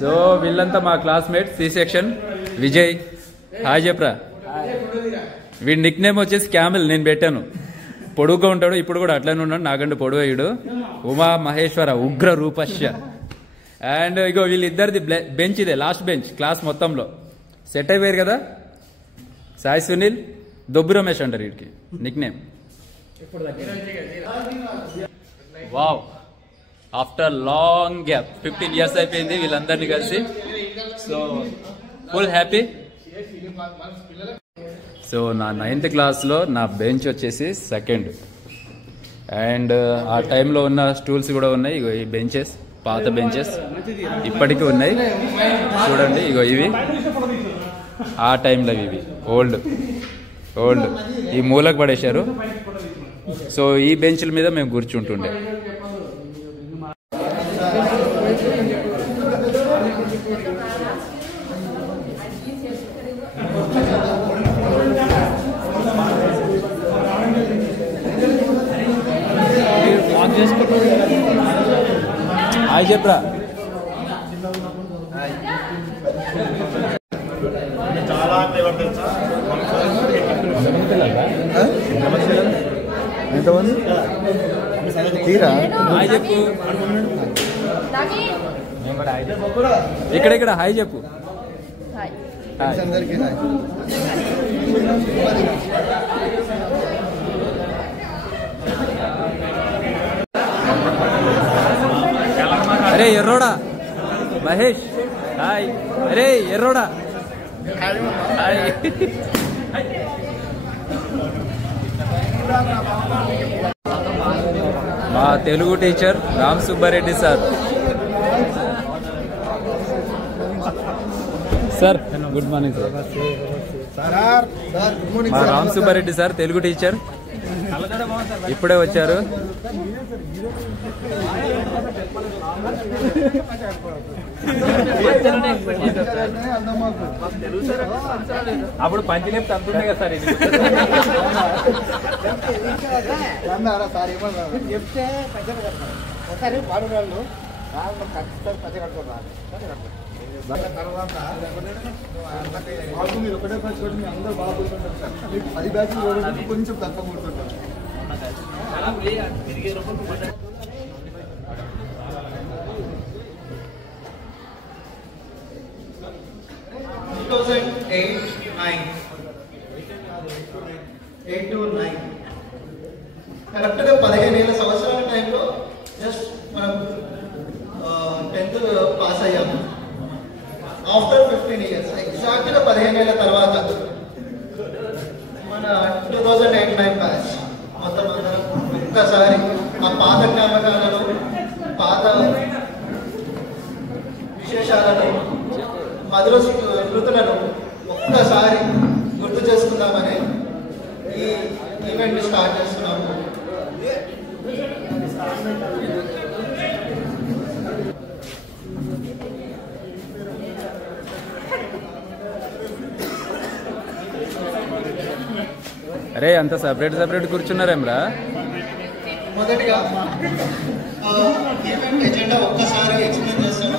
So వీళ్ళంతా మా classmate C section. Vijay hi చెప్పరా. వీడి నిక్ నేమ్ వచ్చేసి క్యామిల్, నేను పెట్టాను. పొడుగ్గా ఉంటాడు, ఇప్పుడు కూడా అట్లనే ఉన్నాడు, నాకంటే పొడుగయ్యాడు. ఉమా మహేశ్వర ఉగ్ర రూపశ్య. అండ్ ఇగో వీళ్ళిద్దరిది బెంచ్ ఇదే, లాస్ట్ బెంచ్ క్లాస్ మొత్తంలో. సెట్ అయిపోయారు కదా. సాయి సునీల్, దొబ్బు రమేష్ అంటారు వీడికి Nick name. Wow, after long gap 15 years అయిపోయింది వీళ్ళందరినీ కలిసి. So full happy. సో నా 9th క్లాస్లో నా బెంచ్ వచ్చేసి సెకండ్. అండ్ ఆ టైంలో ఉన్న స్టూల్స్ కూడా ఉన్నాయి. ఇగో ఈ బెంచెస్ పాత బెంచెస్ ఇప్పటికీ ఉన్నాయి చూడండి. ఇగో ఇవి ఆ టైంలో ఇవి ఓల్డ్ ఈ మూలకు పడేశారు. సో ఈ బెంచ్ల మీద మేము కూర్చుంటుండే. హాయ్ చెప్పరా. హాయ్ చెప్పు. ఇక్కడ హాయ్ చెప్పు. అరే ఎర్రోడా మహేష్ హాయ్. అరే ఎర్రోడా హాయ్. మా Telugu teacher Ram Subba Reddy sir. Sir good morning sir. మా రామ్ సుబ్బారెడ్డి సార్ తెలుగు టీచర్ ఇప్పుడే వచ్చారు. అప్పుడు పంచిలేపు తంతుండే కదా సార్. ఇది చెప్తే ఒకసారి వాడురాళ్ళు పచ్చ కట్టుకోవాలి. తర్వాత మీరు ఒకటే బ్యాచ్ కూడా మీ అందరూ బాగా కూర్చుంటారు సార్. 10 బ్యాచ్లు కొంచెం తక్కువ కూర్చుంటారు. 2008-9 కరెక్ట్గా 15 సంవత్సరాల టైంలో జస్ట్ మనం 10th పాస్ అయ్యాము. ఆఫ్టర్ 15 years ఎగ్జాక్ట్గా 15 ఏళ్ళ తర్వాత మన 2008-9 బ్యాచ్ మొత్తం అందరం ఒక్కసారి ఆ పాత జ్ఞాపకాలను, పాత విశేషాలను, మధుర స్మృతులను ఒక్కసారి గుర్తు చేసుకుందామని ఈ ఈవెంట్ స్టార్ట్ చేస్తున్నాము. అరే అంత సపరేట్ కూర్చున్నారేమ్రా. మొదటిగా ఈవెంట్ ఎజెండా ఒక్కసారి ఎక్స్ప్లెయిన్ చేస్తాను.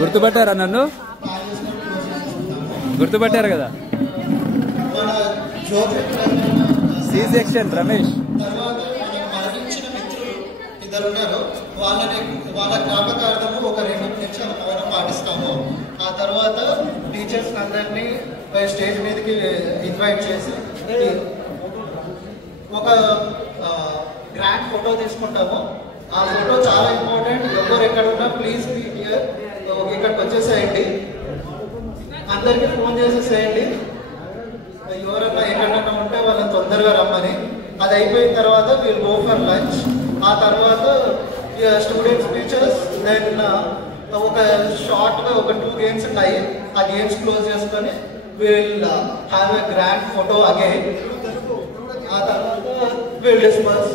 గుర్తుపట్టారా నన్ను? గుర్తుపట్టారు కదా. C section Ramesh. తర్వాత మనం మరణించిన మిత్రులు 2 ఉన్నారు. వాళ్ళ జ్ఞాపకార్థము ఒక 2 నిమిషాలు మౌనం పాటిస్తాము. ఆ తర్వాత టీచర్స్ అందరినీ స్టేజ్ మీదకి ఇన్వైట్ చేసి ఒక గ్రాండ్ ఫోటో తీసుకుంటాము. ఆ ఫోటో అయిపోయిన తర్వాత విల్ గో ఫర్ లంచ్. ఆ తర్వాత స్టూడెంట్ స్పీచెస్, దెన్ ఒక షార్ట్గా ఒక 2 గేమ్స్ ఉన్నాయి. ఆ గేమ్స్ క్లోజ్ చేసుకొని will have a grand photo again. ఆ తర్వాత విల్ డిస్పర్స్.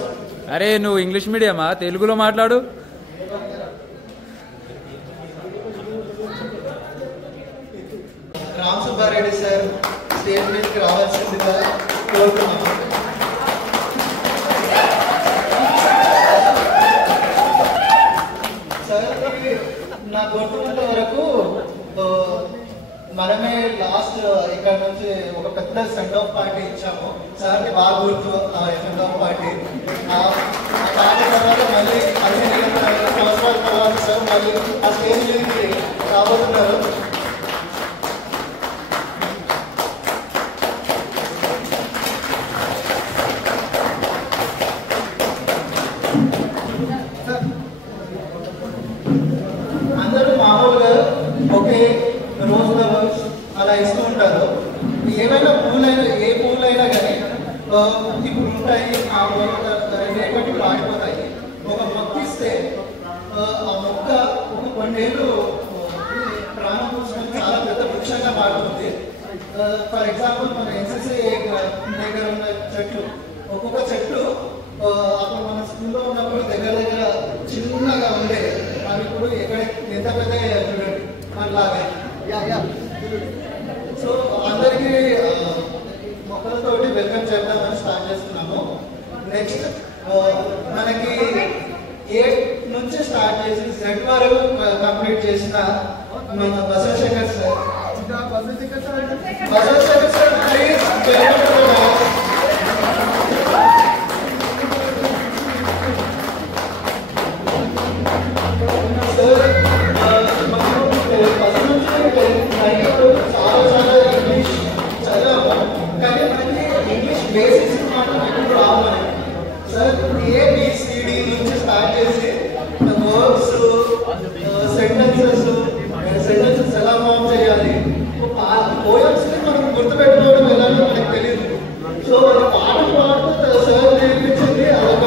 అరే నువ్వు ఇంగ్లీష్ మీడియమా, తెలుగులో మాట్లాడు. రామ్ సుబ్బారెడ్డి సార్ స్టేజ్ మీదకి రావాల్సిందిగా కోరుతున్నాము. సార్ నాకు గుర్తున్నంత వరకు మనమే లాస్ట్ ఇక్కడ నుంచి ఒక పెద్ద సెండ్ ఆఫ్ పార్టీ ఇచ్చాము. సార్కి బాగా గుర్తు ఆ సెండ్ ఆఫ్ పార్టీ. ఆ పార్టీ తర్వాత మళ్ళీ 15 సంవత్సరాల తర్వాత సార్ మళ్ళీ ఆ స్టేజ్ మీదకి రాబోతున్నారు. అందరూ మామూలుగా ఒకే రోజ్ ఫ్లవర్స్ అలా ఇస్తూ ఉంటారు. ఏమైనా పూలైనా ఏ పూలైనా కానీ ఇప్పుడు ఉంటాయి, ఆ రేపటి పాడిపోతాయి. ఒక మొక్క ఇస్తే ఆ మొక్క ఒక కొన్నేళ్ళు ప్రాణం కోసం చాలా పెద్ద వృక్షంగా మారుతుంది. ఫర్ ఎగ్జాంపుల్ మన ఎన్సీసీ దగ్గర ఉన్న చెట్లు, ఒక్కొక్క చెట్లు అప్పుడు మన స్కూల్లో ఉన్నప్పుడు దగ్గర దగ్గర చిన్నగా ఉండే అవి ఇప్పుడు ఎక్కడ ఎంత పెద్ద చూడండి మనలాగా. సో అందరికీ మొక్కలతోటి వెల్కమ్ చేద్దామని స్టార్ట్ చేస్తున్నాము. నెక్స్ట్ మనకి 8 నుంచి స్టార్ట్ చేసి Z వరకు కంప్లీట్ చేసిన మన Basavasekhar sir. Basavasekhar sir please చాలా ఇంగ్లీష్ చదివాము, కానీ మనకి ఇంగ్లీష్ బేసిక్స్ మాత్రం ఎప్పుడు రావు మనకి. సార్ ABCD నుంచి స్టార్ట్ చేసి వర్బ్స్, సెంటెన్సెస్ ఎలా ఫామ్ చేయాలి, పోయమ్స్ మనం గుర్తుపెట్టుకోవడం ఎలాగో మనకు తెలియదు. సో అది పాడుతూ సార్ నేర్పించింది అదొక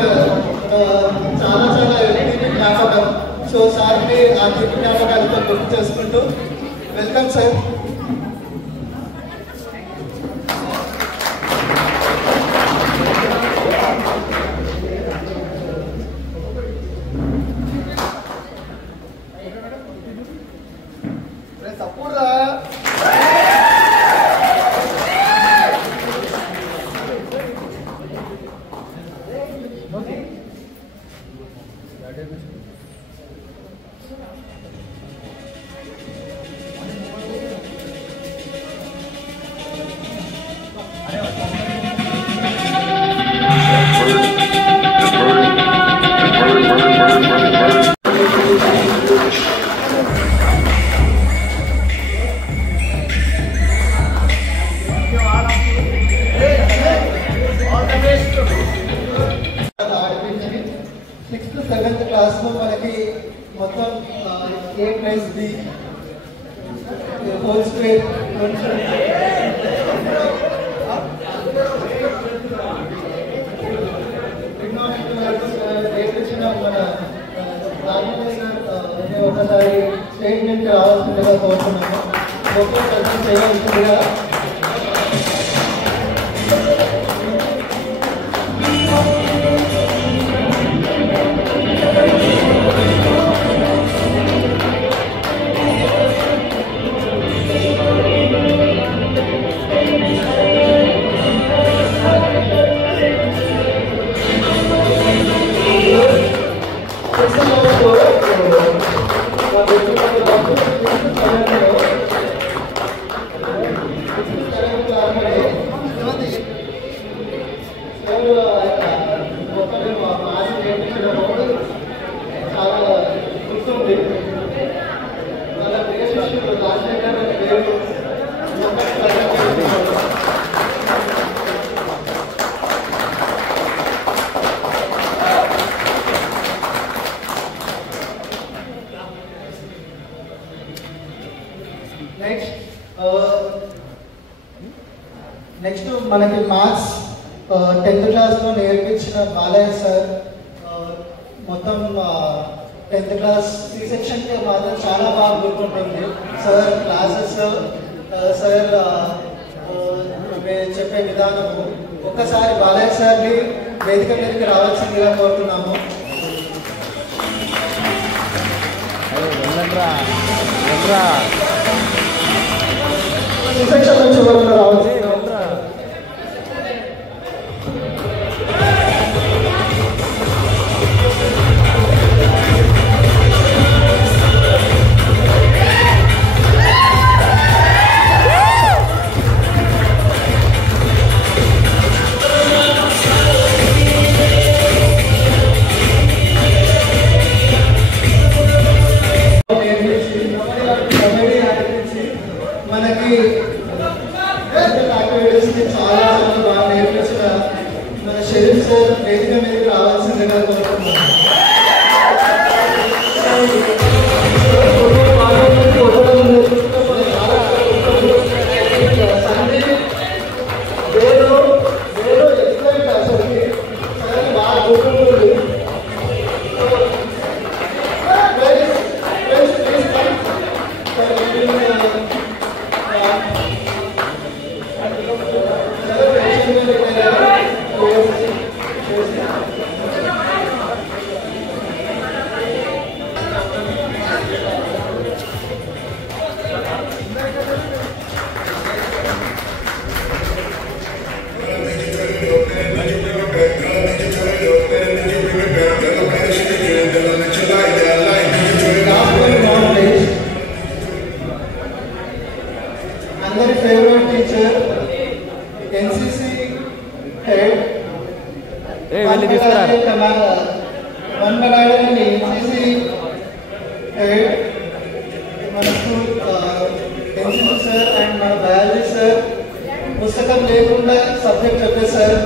చాలా చాలా తీపి జ్ఞాపకం. సో సార్ని ఆ తీపి జ్ఞాపకాలతో గుర్తు చేసుకుంటూ వెల్కమ్ సార్. మనకి మొత్తం A+B హోల్ స్క్వేర్ ఒకసారి స్టేట్మెంట్ రావాల్సిందిగా కోరుతున్నాము. ఒకే ప్రజెంట్ చేయాల్సిందిగా నెక్స్ట్ మనకి మ్యాథ్స్ 10th క్లాస్లో నేర్పించిన బాలయ్య సార్ మొత్తం 10th క్లాస్ C-సెక్షన్కి మాత్రం చాలా బాగా గుర్తుంటుంది. సార్ క్లాసెస్, సార్ చెప్పే విధానము. ఒక్కసారి బాలయ్య సార్ని వేదిక మీదకి రావాల్సిందిగా కోరుతున్నాము. C-సెక్షన్ నుంచి ఎవరైనా రావచ్చు. మనకి యాక్టివిటీస్ని చాలా చాలా బాగా నేర్పించిన మన షరీఫ్ సార్ వేదిక మీదకి రావాల్సిందిగా కోరుతున్నాం. అందరి ఫేవరెట్ టీచర్, NCC హెడ్, వన్మలాడని NCC హెడ్, మన స్కూల్ NCC సార్ అండ్ మన బయాలజీ సార్. పుస్తకం లేకుండా సబ్జెక్ట్ చెప్పేశారు.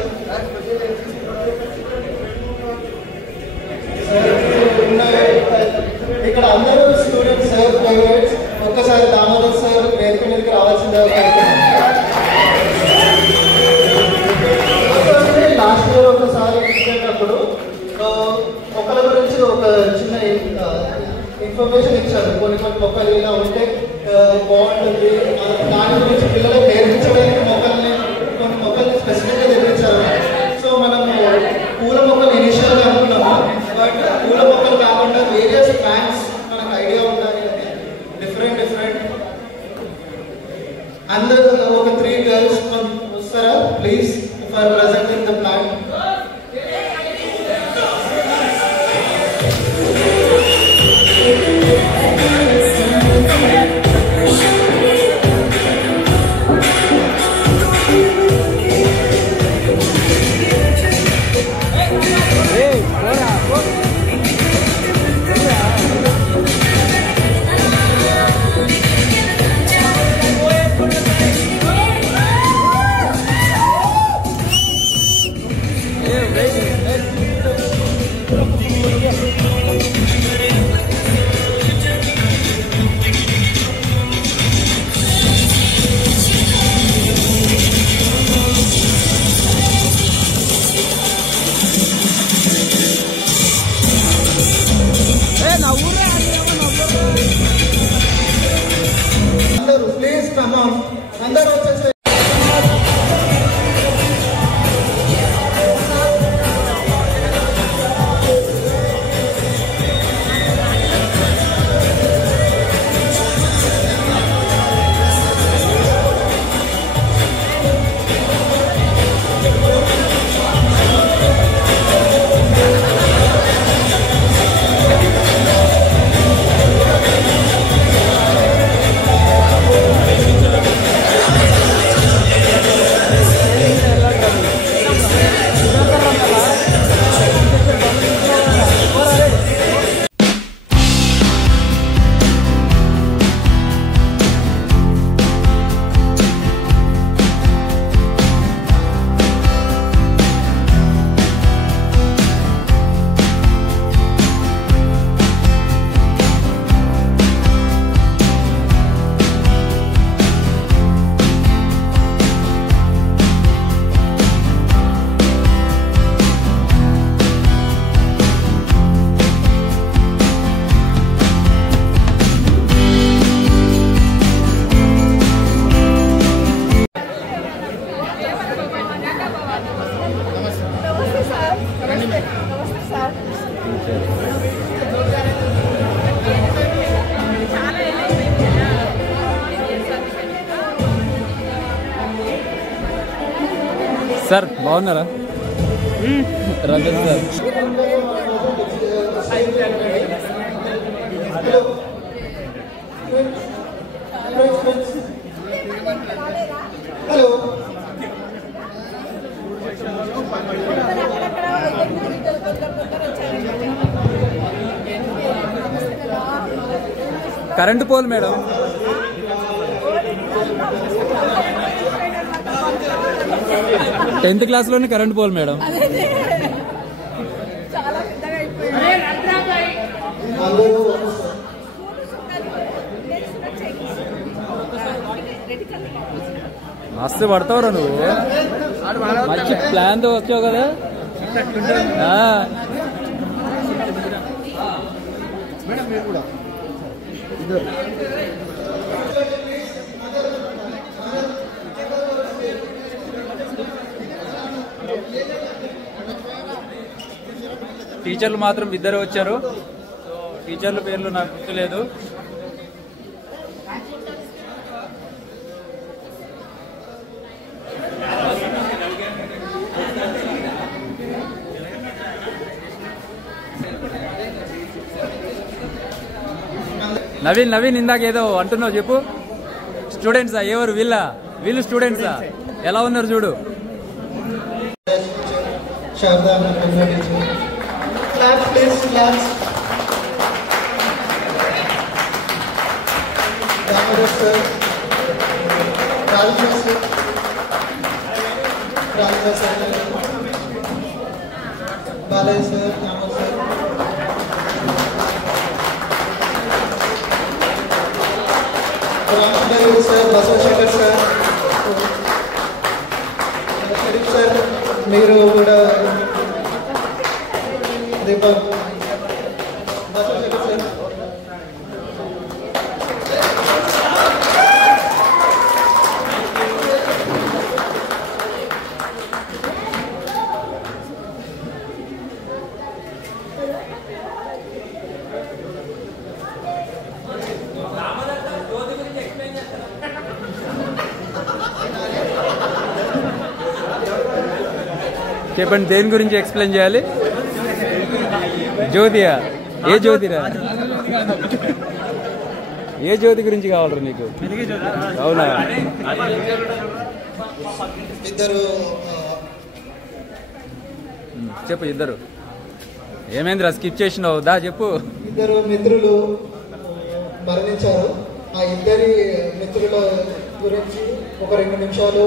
ఇక్కడ అందరూ స్టూడెంట్స్ సార్ ఫేవరెట్స్. ఒక్కసారి దామోదర్ సార్ వేదిక మీదకి రావాల్సిందే. లాస్ట్ ఇయర్ ఒకసారి ఇచ్చేటప్పుడు మొక్కల గురించి ఒక చిన్న ఇన్ఫర్మేషన్ ఇచ్చారు. కొన్ని మొక్కలు ఇలా ఉంటే బాగుంటుంది, దాని గురించి పిల్లలకు నేర్పించడానికి కొన్ని మొక్కల్ని స్పెసిఫిక్గా తెప్పించారు. సో మనం పూల మొక్కలు ఇనిషియల్గా అనుకున్నాము, బట్ పూల మొక్కలు కాకుండా వేరియస్ ప్లాంట్స్ మనకు ఐడియా ఉండాలి అని డిఫరెంట్ అందరూ ఒక 3 girls వస్తారా please for presenting the plant. Hey! Sir బాగున్నారా? Ranjith sir hello current pole madam. Tenth క్లాస్లోనే కరెంటు పోల్ మేడం. మస్తు పడతావురా నువ్వు. మంచి ప్లాన్తో వచ్చావు కదా. టీచర్లు మాత్రం ఇద్దరు వచ్చారు. టీచర్ల పేర్లు నాకు గుర్తులేదు. నవీన్ ఇందాక ఏదో అంటున్నావు చెప్పు. స్టూడెంట్సా? ఎవరు వీళ్ళు స్టూడెంట్సా? ఎలా ఉన్నారు చూడు. Balayya sir, Ramachandra sir, Basavasekhar sir, Sharif sir, మీరు కూడా దీపక్, బసవశేఖర్ సార్. చెప్పండి, దేని గురించి ఎక్స్ప్లెయిన్ చేయాలి? జ్యోతియా? ఏ జ్యోతిరా? ఏ జ్యోతి గురించి కావాలరా నీకు? అవునా? ఇద్దరు చెప్పు. ఇద్దరు ఏమైందిరా? స్కిప్ చేసినావు, దా చెప్పు. ఇద్దరు మిత్రులు మరణించారు. ఆ ఇద్దరి మిత్రుల గురించి ఒక 2 నిమిషాలు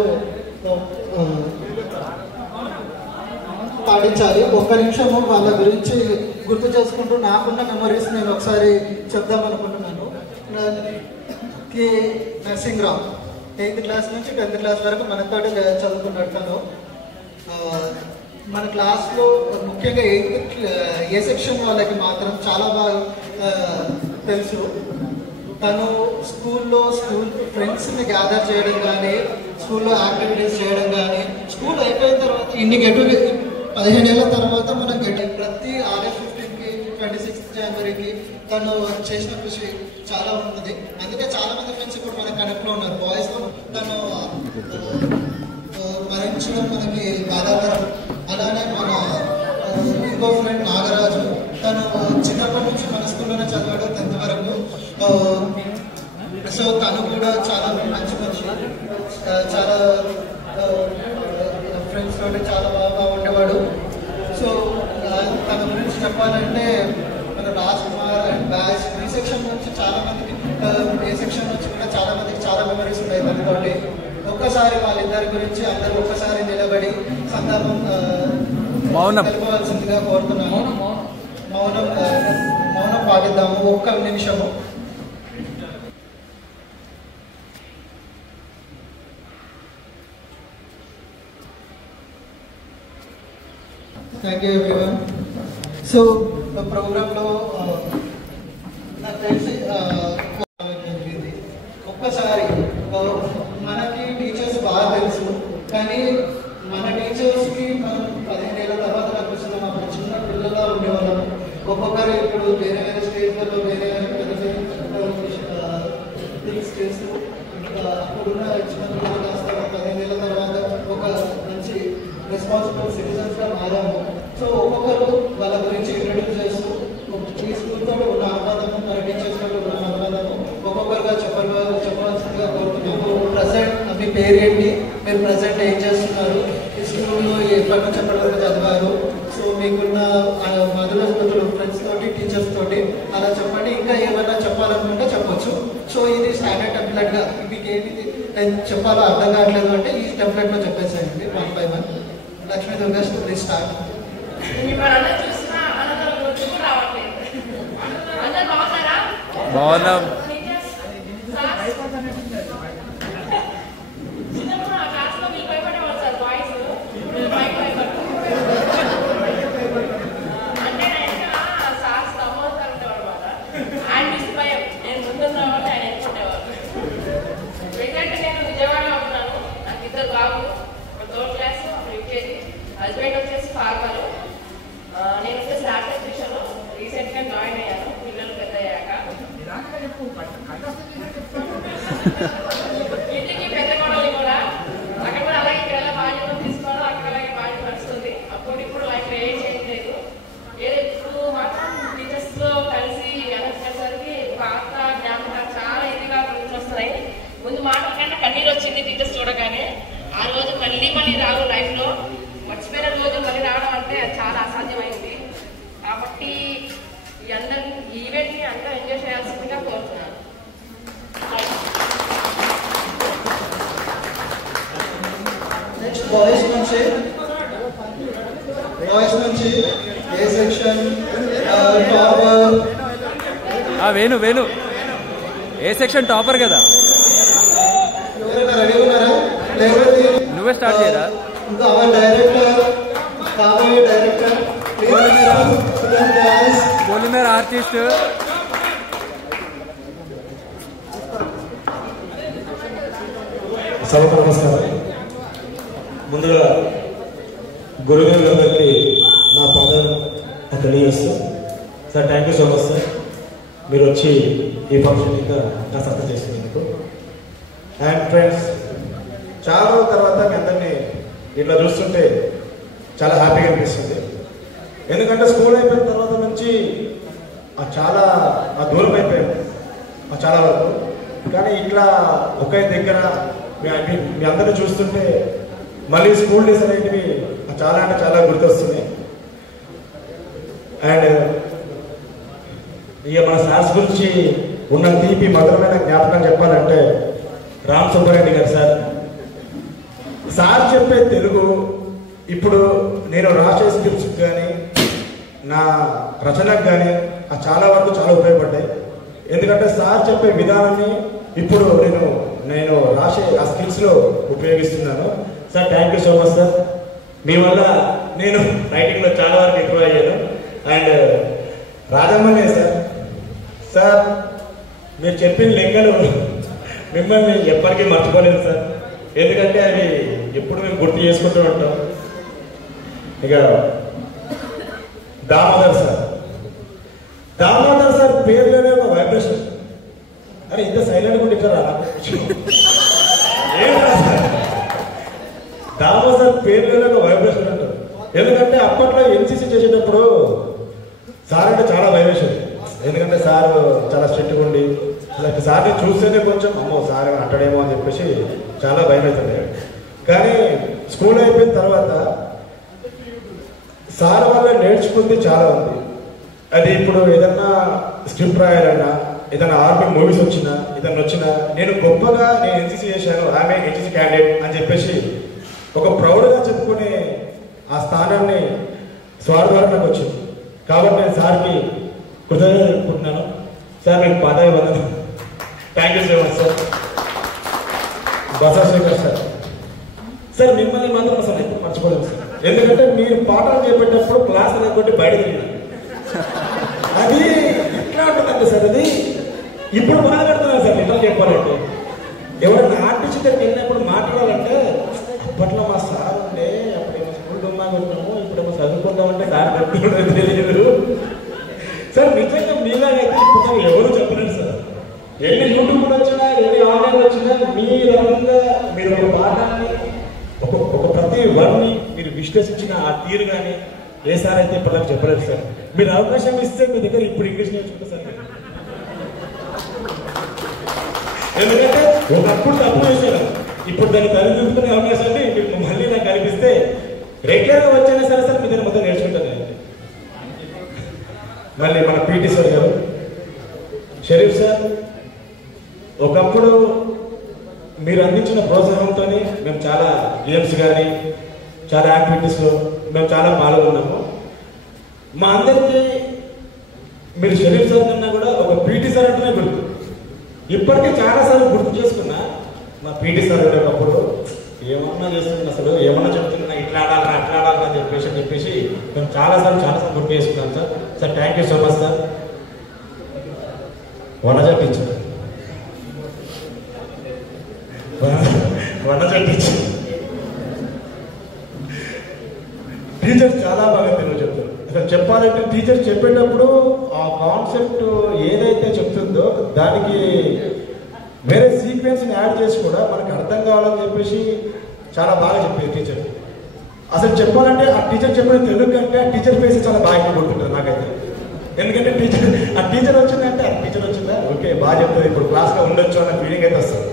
పాటించాలి. 1 నిమిషము వాళ్ళ గురించి గుర్తు చేసుకుంటూ నాకున్న మెమరీస్ నేను ఒకసారి చెప్దామనుకుంటున్నాను. కే నరసింహరావు 8th క్లాస్ నుంచి 10th క్లాస్ వరకు మనతో చదువుకున్నాడు. తను మన క్లాస్లో ముఖ్యంగా 8th ఏ సెక్షన్ వాళ్ళకి మాత్రం చాలా బాగా తెలుసు. తను స్కూల్ ఫ్రెండ్స్ని గ్యాదర్ చేయడం కానీ, స్కూల్లో యాక్టివిటీస్ చేయడం కానీ, స్కూల్ అయిపోయిన తర్వాత ఇన్ని 15 ఏళ్ళ తర్వాత మనం ప్రతి ఆగస్ట్ 15కి 26th జనవరికి తను చేసిన కృషి చాలా ఉంటుంది. అందుకే చాలా మంది ఫ్రెండ్స్ ఇప్పుడు మన కనెక్ట్లో ఉన్నారు. బాయ్స్లో తను మరణించడం మనకి బాధాకరం. అలానే మన ఇంకో ఫ్రెండ్ నాగరాజు, తను చిన్నప్పటి నుంచి మన స్కూల్లోనే చదివాడు 10th వరకు. సో తను కూడా చాలా మంచి మనిషి, చాలా ఫ్రెండ్స్ తోటి చాలా బాగా ఉండేవాడు. సో తన గురించి చెప్పాలంటే మన Raj Kumar and batch B section నుంచి చాలా మందికి, ఏ సెక్షన్ నుంచి కూడా చాలా మందికి చాలా మెమరీస్ ఉన్నాయి తనతోటి. ఒక్కసారి వాళ్ళిద్దరి గురించి అందరూ ఒక్కసారి నిలబడి సందర్భం తెలుపవలసిందిగా కోరుతున్నాను. మౌనం పాటిద్దాము 1 నిమిషము. Thank you everyone. సో ప్రోగ్రాంలో నాకు తెలిసి ఒక్కసారి మనకి టీచర్స్ బాగా తెలుసు, కానీ మన టీచర్స్కి మనం 15 ఏళ్ళ తర్వాత కనిపిస్తున్నాం. అప్పుడు చిన్న పిల్లలా ఉండేవాళ్ళం. ఒక్కొక్కరు ఇప్పుడు వేరే వేరే స్టేజ్లలో వేరే థింగ్స్ చేస్తూ అప్పుడున్న చిన్న పిల్లలు కాస్త 15 ఏళ్ళ తర్వాత ఒక మంచి రెస్పాన్సిబుల్ సిటిజన్స్గా మారాము. సో ఒక్కొక్కరు వాళ్ళ గురించి ఇంట్రడ్యూస్ చేస్తూ ఈ స్కూల్తో ఉన్న అనుబంధము, మన టీచర్స్తో ఉన్న అనుబంధము ఒక్కొక్కరుగా చెప్పవలసిందిగా కోరుతున్నాము. ప్రజెంట్ మీ పేరు ఏంటి, మీరు ప్రజెంట్ ఏం చేస్తున్నారు, ఈ స్కూల్లో ఎప్పటి నుంచి ఎప్పటి వరకు చదివారు, సో మీకున్న మధుర స్మృతులు ఫ్రెండ్స్ తోటి, టీచర్స్ తోటి అలా చెప్పండి. ఇంకా ఏమైనా చెప్పాలనుకుంటే చెప్పొచ్చు. సో ఇది స్టాండర్డ్ టెంప్లెట్గా మీకు ఏమి చెప్పాలో అర్థం కావట్లేదు అంటే ఈ టెంప్లెట్లో చెప్పేసేయండి 1 by 1. Lakshmi Durga story start. బాగున్నాం. హస్బెండ్ వచ్చేసి ఫార్మర్, నేను వచ్చేసి ల్యాబ్ టెక్నీషియన్. రీసెంట్గా జాయిన్ అయ్యాను పిల్లలు పెద్ద అయ్యాక. ఇంటికి పెద్ద కొడలు కూడా అక్కడ కూడా అలాగే ఇక్కడ బాధ్యత తీసుకోవడం, అక్కడ అలాగే బాధ్యత నడుస్తుంది. అప్పుడు ఇప్పుడు లైఫ్లో ఏం చేయట్లేదు. ఏదో ఇప్పుడు మాత్రం టీచర్స్తో కలిసి వెళ్ళేసరికి పాత జ్ఞాపకాలు చాలా ఇదిగా గుర్తొస్తున్నాయి. ముందు మాటల కంటే కన్నీరు వచ్చింది టీచర్స్ చూడగానే. ఆ రోజు మళ్ళీ రావు లైఫ్లో. మర్చిపోయిన రోజు మళ్ళీ రావడం అంటే చాలా అసాధ్యమైంది. కాబట్టి ఈ అందరి ఈవెంట్ని అందరూ ఎంజాయ్ చేయాల్సిందిగా కోరుతున్నాను. నెక్స్ట్ బాయ్స్ నుంచి ఏ సెక్షన్ వేణు ఏ సెక్షన్ టాపర్ కదా, రెడీ ఉన్నారా? నువ్వే స్టార్ట్ చేయరా? ఇంకా అవర్ డైరెక్టర్, కాబోయే డైరెక్టర్, పొలిమేర ఆర్టిస్ట్. సభకు నమస్కారం. ముందుగా గురుగారికి నా పాదాలు తెలియజేస్తాను. Sir thank you so much sir, మీరు వచ్చి ఈ ఫంక్షన్ ఇంకా నా సక్సెస్ చేసినందుకు. అండ్ ఫ్రెండ్స్, చాలా రోజుల తర్వాత మీ అందరినీ ఇట్లా చూస్తుంటే చాలా హ్యాపీగా అనిపిస్తుంది. ఎందుకంటే స్కూల్ అయిపోయిన తర్వాత నుంచి చాలా దూరం అయిపోయాము చాలా వరకు. కానీ ఇట్లా ఒకే దగ్గర మీ అందరినీ చూస్తుంటే మళ్ళీ స్కూల్ డేస్ అనేటివి చాలా అంటే చాలా గుర్తొస్తున్నాయి. అండ్ ఇక మన సార్స్ గురించి ఉన్న తీపి మధురమైన జ్ఞాపకం చెప్పాలంటే రామ్ సుబ్బారెడ్డి గారు సార్ చెప్పే తెలుగు ఇప్పుడు నేను రాసే స్క్రిప్ట్స్ కానీ నా రచనకు కానీ చాలా వరకు చాలా ఉపయోగపడ్డాయి. ఎందుకంటే సార్ చెప్పే విధానాన్ని ఇప్పుడు నేను రాసే ఆ స్కిల్స్లో ఉపయోగిస్తున్నాను. Sir thank you so much sir, మీ వల్ల నేను రైటింగ్లో చాలా వరకు ఇంప్రూవ్ అయ్యాను. అండ్ రాజమ్మనే సార్ మీరు చెప్పిన లెక్కలు మిమ్మల్ని ఎప్పటికీ మర్చిపోలేదు సార్. ఎందుకంటే అవి ఎప్పుడు మేము గుర్తు చేసుకుంటూ ఉంటాం. ఇక దామోదర్ సార్ పేరులోనే ఒక వైబ్రేషన్. అరే ఇంత సైలెంట్ గా ఉంటారా? దామోదర్ సార్ పేరులోనే ఒక వైబ్రేషన్ అంటారు. ఎందుకంటే అప్పట్లో ఎన్సీసీ చేసేటప్పుడు సార్ అంటే చాలా వైబ్రేషన్. ఎందుకంటే సార్ చాలా స్ట్రిక్ట్గా ఉండి సార్ని చూస్తేనే కొంచెం అమ్మో సార్ అంటాడేమో అని చెప్పేసి చాలా భయం అవుతుంది. కానీ స్కూల్ అయిపోయిన తర్వాత సార్ వల్ల నేర్చుకుంది చాలా ఉంది. అది ఇప్పుడు ఏదన్నా స్క్రిప్ట్ రాయాలన్నా, ఏదైనా ఆర్మీ మూవీస్ వచ్చినా, ఏదన్నా వచ్చినా నేను గొప్పగా నేను ఎన్సీసీ చేశాను, ఆమె ఎన్సీసీ క్యాండిడేట్ అని చెప్పేసి ఒక ప్రౌడ్గా చెప్పుకునే ఆ స్థానాన్ని సార్ ద్వారా నాకు వచ్చింది. కాబట్టి నేను సార్కి కృతజ్ఞత చెప్పుకుంటున్నాను. సార్ మీకు పాదాయ వందనం. Thank you so much sir. Basasekhar sir మిమ్మల్ని మాత్రం అసలు ఎక్కువ మర్చిపోలేదు సార్. ఎందుకంటే మీరు పాఠాలు చేపట్టేటప్పుడు క్లాస్ లేకపోతే బయట తిరిగినారు. అది ఎట్లా ఉంటుందంటే సార్, అది ఇప్పుడు మాట్లాడుతున్నాను సార్. ఎట్లా చెప్పాలంటే ఎవరైనా ఆర్టిస్ట్ దగ్గరికి వెళ్ళినప్పుడు మాట్లాడాలంటే అప్పట్లో మా సార్ ఉండే, అప్పుడేమో స్కూల్ దొమ్మా కొట్టాము, ఇప్పుడేమో చదువుకుంటామంటే సార్ తెలియదు సార్. నిజంగా మీలాగైతే ఇప్పుడు ఎవరు చెప్పలేదు సార్. ఎన్ని యూట్యూబ్ వచ్చినా, ఎన్ని ఆన్లైన్ వచ్చినా మీ రకంగా మీరు ఒక పాఠాన్ని ఒక ప్రతి వర్డ్ని మీరు విశ్లేషించిన ఆ తీరు కానీ ఏ సార్ అయితే ఇప్పటిదాకా చెప్పలేదు సార్. మీరు అవకాశం ఇస్తే మీ దగ్గర ఇప్పుడు ఇంగ్లీష్ నేర్చుకుంటే సార్. ఎందుకంటే ఒకప్పుడు తప్పు చేశారు, ఇప్పుడు దాన్ని తల్లిదండ్రుకునే అవకాశాన్ని మీకు మళ్ళీ నాకు కనిపిస్తే రెగ్యులర్గా వచ్చైనా సరే సార్ మీ దగ్గర మొత్తం నేర్చుకుంటాను. మళ్ళీ మన పీటీ సార్ గారు, షరీఫ్ సార్, ఒకప్పుడు మీరు అందించిన ప్రోత్సాహంతో మేము చాలా గేమ్స్ కానీ చాలా యాక్టివిటీస్లో మేము చాలా పాల్గొన్నాము. మా అందరికీ మీరు షరీఫ్ సార్ కన్నా కూడా ఒక పీటీ సార్ అంటేనే గుర్తు. ఇప్పటికీ చాలాసార్లు గుర్తు చేసుకున్నా మా పీటీ సార్ ఒకప్పుడు ఏమన్నా చేస్తున్నా, అసలు ఏమన్నా చెప్తున్నా, ఇట్లా ఆడాలరా అట్లా ఆడాలరా అని చెప్పేసి మేము చాలాసార్లు గుర్తు చేసుకున్నాం sir. Sir thank you so much sir. Vanaja teacher teachers చాలా బాగా తెలుగు చెప్తారు. అసలు చెప్పాలంటే టీచర్ చెప్పేటప్పుడు ఆ కాన్సెప్ట్ ఏదైతే చెప్తుందో దానికి వేరే సీక్వెన్స్ని యాడ్ చేసి కూడా మనకు అర్థం కావాలని చెప్పేసి చాలా బాగా చెప్పేది టీచర్. అసలు చెప్పాలంటే ఆ టీచర్ చెప్పిన తెలుగు కంటే ఆ టీచర్ ఫేస్ చాలా బాగా గుర్తుంటుంది నాకైతే. ఎందుకంటే ఆ టీచర్ వచ్చిందంటే ఆ టీచర్ వచ్చిందా ఓకే బాగా చెప్తుంది, ఇప్పుడు క్లాస్లో ఉండొచ్చు అన్న ఫీలింగ్ అయితే వస్తుంది.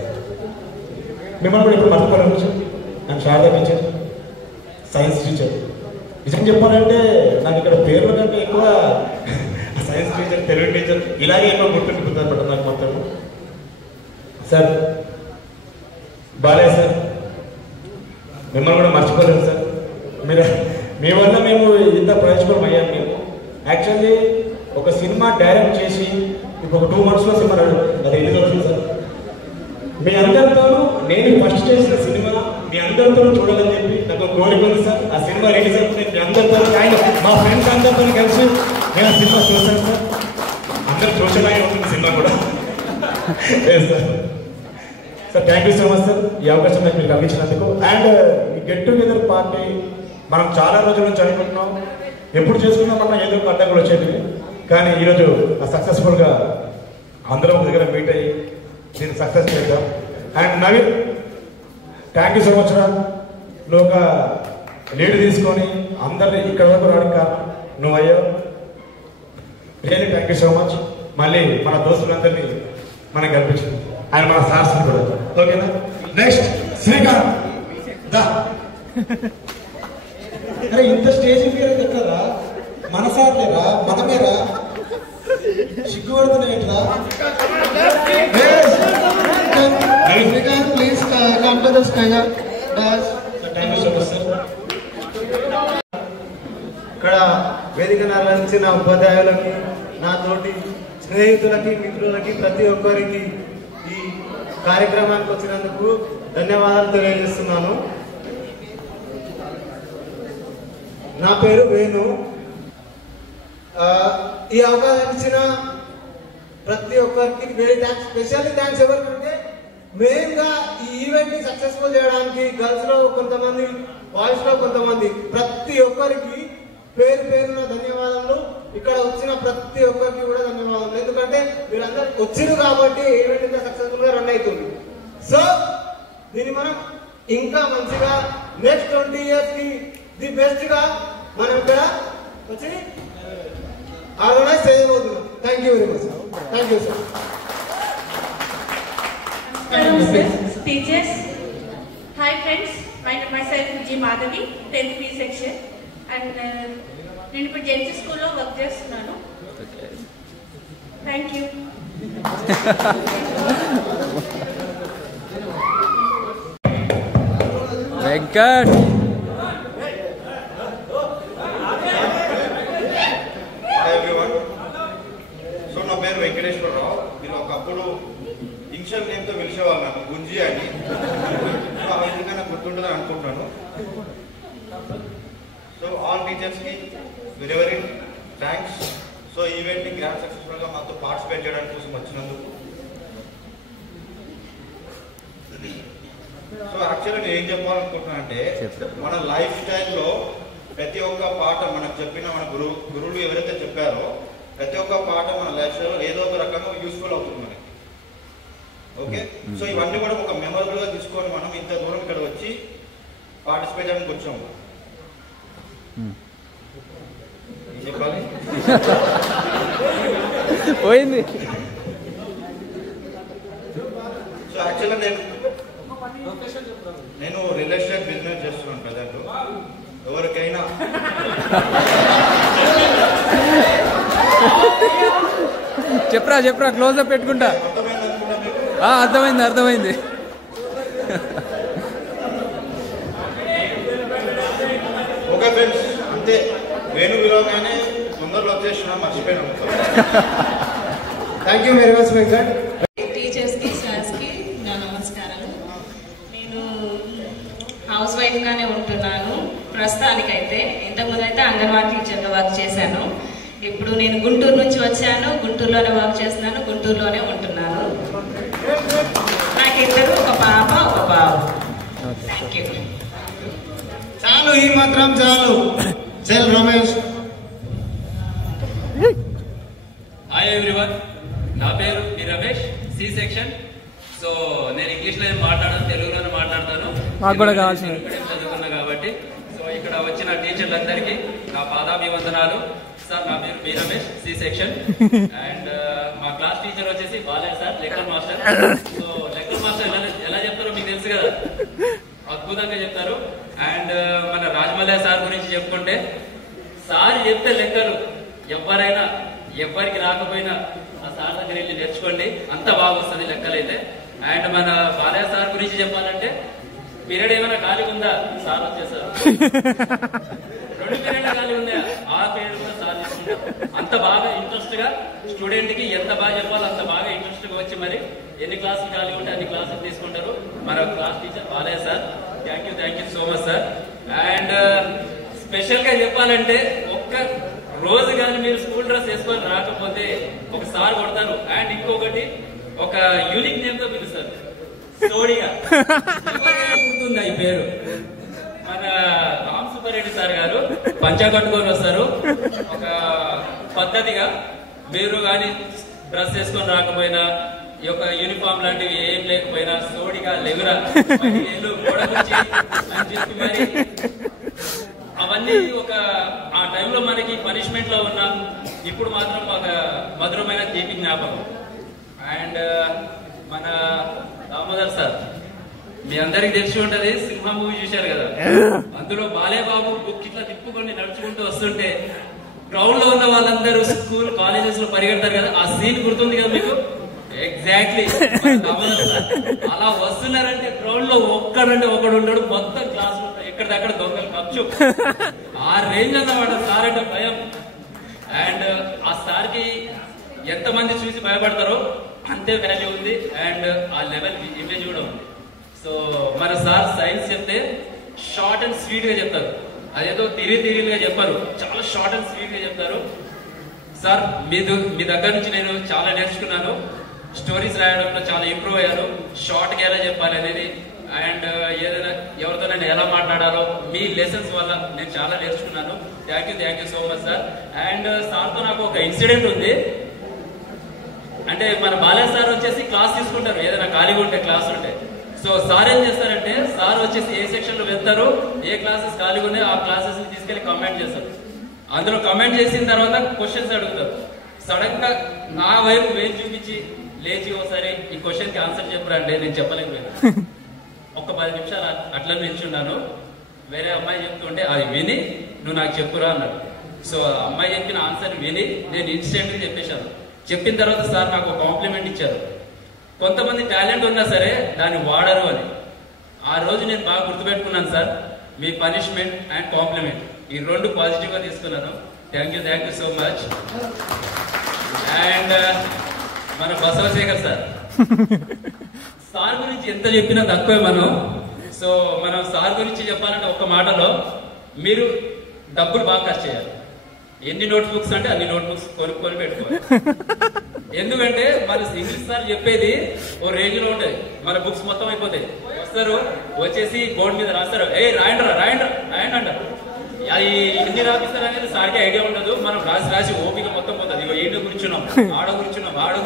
మిమ్మల్ని కూడా ఇప్పుడు మర్చిపోవచ్చు. And Sharada teacher, science teacher, నిజం చెప్పాలంటే నాకు ఇక్కడ పేర్ల కంటే ఎక్కువ సైన్స్ టీచర్, తెలుగు టీచర్ ఇలాగే ఎక్కువ గుర్తుంటుంది అనమాట నాకు మొత్తం. సార్ బాలయ్య సార్, మిమ్మల్ని కూడా మర్చిపోలేదు సార్. మీ వల్ల మేము ఇంత ప్రయోజనం అయ్యాం. మేము యాక్చువల్లీ ఒక సినిమా డైరెక్ట్ చేసి ఇప్పుడు ఒక 2 monthsలో సినిమా అది రిలీజ్ అవుతుంది సార్. మీ అందరితోనూ నేను ఫస్ట్ చేసిన సినిమా మీ అందరితో చూడాలని చెప్పి నాకు కోరిక ఉంది సార్. ఆ సినిమా రిలీజ్ అవుతుంది, మీ అందరితో మా ఫ్రెండ్స్ అందరితో కలిసి నేను ఆ సినిమా చూసాను సార్. అందరూ చూసేలాగే ఉంటుంది సినిమా కూడా. Sir sir thank you so much sir, ఈ అవకాశం నాకు మీరు కలిగించినందుకు. అండ్ ఈ గెట్ టుగెదర్ పార్టీ మనం చాలా రోజుల నుంచి అనుకుంటున్నాం, ఎప్పుడు చేసుకున్నామన్నా ఏదో ఒక అడ్డంకులు వచ్చేది. కానీ ఈరోజు సక్సెస్ఫుల్గా అందరం ఒక దగ్గర మీట్ అయ్యి దీన్ని సక్సెస్ చేద్దాం. And Naveen thank you so much రా, నువ్వు ఒక లీడ్ తీసుకొని అందరినీ ఇక్కడ వరకు రావడానికి కారణం నువ్వు అయ్యావు. Really thank you so much. మళ్ళీ మన దోస్తులందరినీ మనకు కల్పించింది ఆయన మన సార్స్ కూడా. ఓకేనా? నెక్స్ట్ శ్రీకాంత్ దా. అరే ఇంత స్టేజ్ ఫియర్ ఎక్కడరా, మన సార్లేరా, మనమేరా, సిగ్గుపడుతున్నాయిట్రా. Srikanth please come to the stage. Thank you so much sir. ఇక్కడ వేదికను అలంకరించిన ఉపాధ్యాయులకి, నా తోటి స్నేహితులకి, మిత్రులకి, ప్రతి ఒక్కరికి ఈ కార్యక్రమానికి వచ్చినందుకు ధన్యవాదాలు తెలియజేస్తున్నాను. నా పేరు వేణు. ఈ అవకాశం ఇచ్చిన ప్రతి ఒక్కరికి వెరీ థ్యాంక్స్. స్పెషల్లీ థ్యాంక్స్ ఎవరికంటే మెయిన్గా ఈ ఈవెంట్ ని సక్సెస్ఫుల్ చేయడానికి గర్ల్స్ లో కొంతమంది, బాయ్స్ లో కొంతమంది, ప్రతి ఒక్కరికి పేరు పేరున ధన్యవాదాలు. ఇక్కడ వచ్చిన ప్రతి ఒక్కరికి కూడా ధన్యవాదాలు. ఎందుకంటే మీరందరూ వచ్చిరు కాబట్టి ఈవెంట్ ఇంకా సక్సెస్ఫుల్ గా రన్ అవుతుంది. సో దీన్ని మనం ఇంకా మంచిగా నెక్స్ట్ 20 years కి ది బెస్ట్ గా మనం ఇక్కడ వచ్చి ఆర్గనైజ్ చేయబోతున్నాం. Thank you very much. Thank you sir. Hello teachers, hi friends, myself G Madhavi, 10th B section, and నేను ఇప్పుడు జెన్సీ స్కూల్లో వర్క్ చేస్తున్నాను. Thank you. వెంకట్ సో నా పేరు వెంకటేశ్వరరావు. మీరు ఒకప్పుడు ఇన్షియల్ నేమ్తో పిలిచేవాళ్ళు నాకు గుంజి అని. ఆ విధంగా నాకు గుర్తుంటుందని అనుకుంటున్నాను. సో ఆల్ టీచర్స్కి వెరీ వెరీ థ్యాంక్స్. సో ఈవెంట్ని గ్రాండ్ సక్సెస్ఫుల్గా మాతో పార్టిసిపేట్ చేయడానికి కోసం వచ్చినందుకు. సో యాక్చువల్లీ నేను ఏం చెప్పాలనుకుంటున్నా అంటే, మన లైఫ్ స్టైల్లో ప్రతి ఒక్క పాట మనకు చెప్పిన మన గురువులు ఎవరైతే చెప్పారో ప్రతి ఒక్క పాట మన లైఫ్ స్టైల్లో ఏదో ఒక రకంగా యూస్ఫుల్ అవుతుంది మనకి. ఓకే, సో ఇవన్నీ కూడా ఒక మెమరబుల్ గా తీసుకొని మనం ఇంత దూరం ఇక్కడ వచ్చి పార్టిసిపేట్ చేయడానికి వచ్చాము. పోయింది. సో యాక్చువల్గా నేను రియల్ ఎస్టేట్ బిజినెస్ చేస్తున్నాను ప్రజెంట్. ఎవరికైనా చెప్పరా క్లోజ్అప్ పెట్టుకుంటా. అర్థమైంది. ఓకే ఫ్రెండ్స్, అంతే. వేణు విలోగానే తొందరలో వచ్చేసిన మర్చిపోయినాం. Thank you very much Venkat. టీచర్స్కి సార్స్కి నా నమస్కారాలు. నేను హౌస్ వైఫ్గానే ఉంటున్నాను ప్రస్తుతానికైతే. ఇంతకుముందు అయితే అంగన్వాడీ టీచర్గా వర్క్ చేశాను. ఇప్పుడు నేను గుంటూరు నుంచి వచ్చాను. గుంటూరులోనే వర్క్ చేస్తున్నాను. గుంటూరులోనే ఉంటున్నాను. నాకు ఇద్దరు, ఒక పాప ఒక బాబు. Thank you. చాలు, ఈ మాత్రం చాలు. చెల్ రమేష్. హాయ్ ఎవ్రీవన్, నా పేరు P Ramesh, C section. So నేను ఇంగ్లీష్లో ఏం మాట్లాడను, తెలుగులోనే మాట్లాడతాను. మాకు కూడా కావాల్సిన చదువుకున్నా కాబట్టి. సో ఇక్కడ వచ్చిన టీచర్లందరికీ నా పాదాభివందనాలు. సార్, నా పేరు P Ramesh, C section. And మా క్లాస్ టీచర్ వచ్చేసి బాలయ్య సార్, లెక్కర్ మాస్టర్. సో లెక్కర్ మాస్టర్ ఎలా చెప్తారో మీకు తెలుసు కదా, అద్భుతంగా చెప్తారు. అండ్ మన రాజమల్లయ్య సార్ గురించి చెప్పుకుంటే, సార్ చెప్తే లెక్కలు ఎవరికి రాకపోయినా ఆ సార్ దగ్గర వెళ్ళి నేర్చుకోండి, అంత బాగా వస్తుంది లెక్కలైతే. అండ్ మన బాలయ్య సార్ గురించి చెప్పాలంటే, పీరియడ్ ఏమైనా ఖాళీ ఉందా, సార్ వచ్చేసారు. 2 పీరియడ్ ఖాళీ ఉందా, ఆ పీరియడ్ కూడా సార్ తీసుకుంటారు. అంత బాగా ఇంట్రెస్ట్ గా స్టూడెంట్ కి ఎంత బాగా చెప్పాలో అంత బాగా ఇంట్రెస్ట్ గా వచ్చి మరి ఎన్ని క్లాసులు ఖాళీ ఉంటే అన్ని క్లాసులు తీసుకుంటారు మన class teacher Balayya sir. Thank you so much sir. And special గా చెప్పాలంటే, ఒక్క రోజు కానీ మీరు స్కూల్ డ్రెస్ వేసుకొని రాకపోతే ఒకసారి కొడతారు. అండ్ ఇంకొకటి, ఒక యూనిక్ నేమ్ తో పిలుస్తారు, సోడిగా. గుర్తుందా ఈ పేరు? మన రామ్ సుబ్బారెడ్డి సార్ గారు పంచా కట్టుకొని వస్తారు. ఒక పద్ధతిగా మీరు కానీ డ్రెస్ వేసుకొని రాకపోయినా, ఈ యొక్క యూనిఫామ్ లాంటివి ఏం లేకపోయినా, సోడిగా లెగురా గొడవచ్చి అని చెప్పి మరి అవన్నీ ఒక ఆ టైంలో మనకి పనిష్మెంట్ లో ఉన్నా, ఇప్పుడు మాత్రం ఒక మధురమైన తీపి జ్ఞాపకం. అండ్ మన దామోదర్ సార్, మీ అందరికి తెలిసి ఉంటది, సింహ మూవీ చూశారు కదా, అందులో బాలయ్య బాబు బుక్ ఇట్లా తిప్పుకొని నడుచుకుంటూ వస్తుంటే గ్రౌండ్ లో ఉన్న వాళ్ళందరూ స్కూల్ కాలేజెస్ లో పరిగెడతారు కదా, ఆ సీన్ గుర్తుంది కదా మీకు? ఎగ్జాక్ట్లీ అలా వస్తున్నారంటే గ్రౌండ్ లో ఒక్కడంటే ఒకడు ఉండడు, మొత్తం క్లాస్ ఎక్కడిదక్కడ దొంగలు ఖర్చు. ఆ రేంజ్ అన్నమాట సార్ అంటే భయం. అండ్ ఆ సార్ కి ఎంతమంది చూసి భయపడతారో అంతే వాల్యూ ఉంది. అండ్ ఆ లెవెల్ ఇమేజ్ కూడా ఉంది. సో మన సార్ సైన్స్ చెప్తే షార్ట్ అండ్ స్వీట్ గా చెప్తారు. అదేదో తిరిగిగా చెప్పారు, చాలా షార్ట్ అండ్ స్వీట్ గా చెప్తారు. సార్ మీ దగ్గర నుంచి నేను చాలా నేర్చుకున్నాను. స్టోరీస్ రాయడంలో చాలా ఇంప్రూవ్ అయ్యాను. షార్ట్ గా ఎలా చెప్పాలి అనేది, అండ్ ఏదైనా ఎవరితో నేను ఎలా మాట్లాడాలో మీ లెసన్స్ వల్ల నేను చాలా నేర్చుకున్నాను. Thank you so much sir. And సార్తో నాకు ఒక ఇన్సిడెంట్ ఉంది. అంటే మన బాలయ్య సార్ వచ్చేసి క్లాస్ తీసుకుంటారు, ఏదైనా ఖాళీగా ఉంటే క్లాస్ ఉంటే. సో సార్ ఏం చేస్తారంటే, సార్ వచ్చేసి ఏ సెక్షన్ లో వెళ్తారు, ఏ క్లాసెస్ ఖాళీగా ఉన్నాయో ఆ క్లాసెస్ తీసుకెళ్లి కమెంట్ చేస్తారు. అందులో కమెంట్ చేసిన తర్వాత క్వశ్చన్స్ అడుగుతారు. సడన్ గా నా వైపు వేలు చూపించి లేచి ఒకసారి ఈ క్వశ్చన్ కి ఆన్సర్ చెప్పరా అంటే నేను చెప్పలేకపోయాను. ఒక 10 నిమిషాలు అట్లా నిల్చున్నాను. వేరే అమ్మాయి చెప్తుంటే అది విని నువ్వు నాకు చెప్పురా అన్నాడు. సో అమ్మాయి చెప్పిన ఆన్సర్ విని నేను ఇన్స్టెంట్ గా చెప్పేశాను. చెప్పిన తర్వాత సార్ నాకు ఒక కాంప్లిమెంట్ ఇచ్చారు. కొంతమంది టాలెంట్ ఉన్నా సరే దాన్ని వాడరు అని. ఆ రోజు నేను బాగా గుర్తుపెట్టుకున్నాను సార్. మీ పనిష్మెంట్ అండ్ కాంప్లిమెంట్ ఈ 2 పాజిటివ్ గా తీసుకున్నాను. Thank you so much. And మన బసవశేఖర్ సార్ గురించి ఎంత చెప్పినా తక్కువే మనం. సో మనం సార్ గురించి చెప్పాలంటే ఒక్క మాటలో, మీరు డబ్బులు బాగా ఖర్చు చేయాలి. ఎన్ని నోట్ బుక్స్ అంటే అన్ని నోట్ బుక్స్ కొనుక్కొని పెట్టుకోవాలి. ఎందుకంటే మన ఇంగ్లీష్ సార్ చెప్పేది ఓ రేంజ్ లో ఉంటాయి, మన బుక్స్ మొత్తం అయిపోతాయి. వస్తారు వచ్చేసి బోర్డు మీద రాస్తారు, రాయండి అంటారు. అది ఎన్ని రాపిస్తారు అనేది సార్కి ఐడియా ఉండదు. మనం రాసి ఓపిక మొత్తం పోతుంది. ఇగో ఈడ కూర్చున్నాం, ఆడ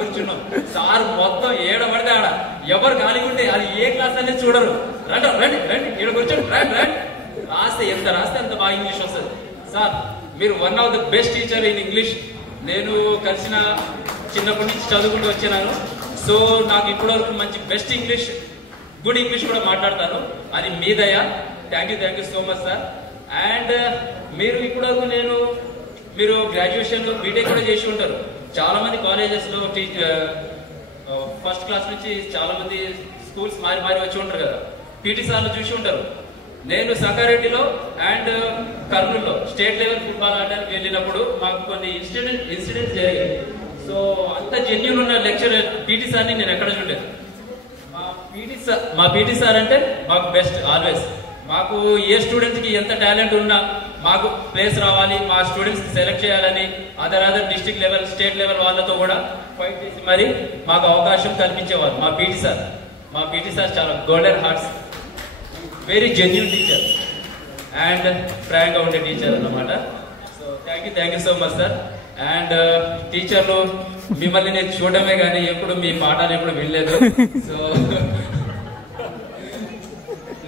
కూర్చున్నాం. సార్ మొత్తం ఏడ పడితే ఆడ, ఎవరు ఖాళీగా ఉంటే అది ఏ క్లాస్ అనేది చూడరు. రండి ఈడ కూర్చోండి, రండి. ఎంత రాస్తే అంత బాగా ఇంగ్లీష్ వస్తుంది. సార్ మీరు one of the best teacher in English. నేను కలిసిన చిన్నప్పటి నుంచి చదువుకుంటూ వచ్చినాను. సో నాకు ఇప్పటివరకు మంచి బెస్ట్ ఇంగ్లీష్, గుడ్ ఇంగ్లీష్ కూడా మాట్లాడతాను. అది మీ దయ. Thank you so much sir. And మీరు ఇప్పటివరకు మీరు గ్రాడ్యుయేషన్ బీటెక్ కూడా చేసి ఉంటారు. చాలా మంది కాలేజెస్లో ఫస్ట్ క్లాస్ నుంచి చాలా మంది స్కూల్స్ మారి వచ్చి ఉంటారు కదా, పీటీ సార్లు చూసి ఉంటారు. నేను సంగారెడ్డిలో అండ్ కర్నూలులో స్టేట్ లెవెల్ ఫుట్బాల్ ఆడడానికి వెళ్ళినప్పుడు మాకు కొన్ని ఇన్సిడెంట్స్ జరిగాయి. సో అంత జెన్యూన్ ఉన్న లెక్చరర్ పీటీ సార్ని నేను ఎక్కడ చూడలేదు. మా పీటీ సార్ అంటే మాకు బెస్ట్ ఆల్వేస్. మాకు ఏ స్టూడెంట్స్ కి ఎంత టాలెంట్ ఉన్నా మాకు ప్లేస్ రావాలి, మా స్టూడెంట్స్ సెలెక్ట్ చేయాలని other district level, state level వాళ్ళతో కూడా ఫైట్ చేసి మరి మాకు అవకాశం కల్పించేవారు మా పీటీ సార్. మా పీటీ సార్ చాలా golden hearts, very genuine teacher and ఫ్రాంక్గా ఉండే టీచర్ అన్నమాట. So thank you so much sir. And టీచర్లు మిమ్మల్ని నేను చూడడమే కానీ ఎప్పుడు మీ పాఠాలు ఎప్పుడు వినలేదు. So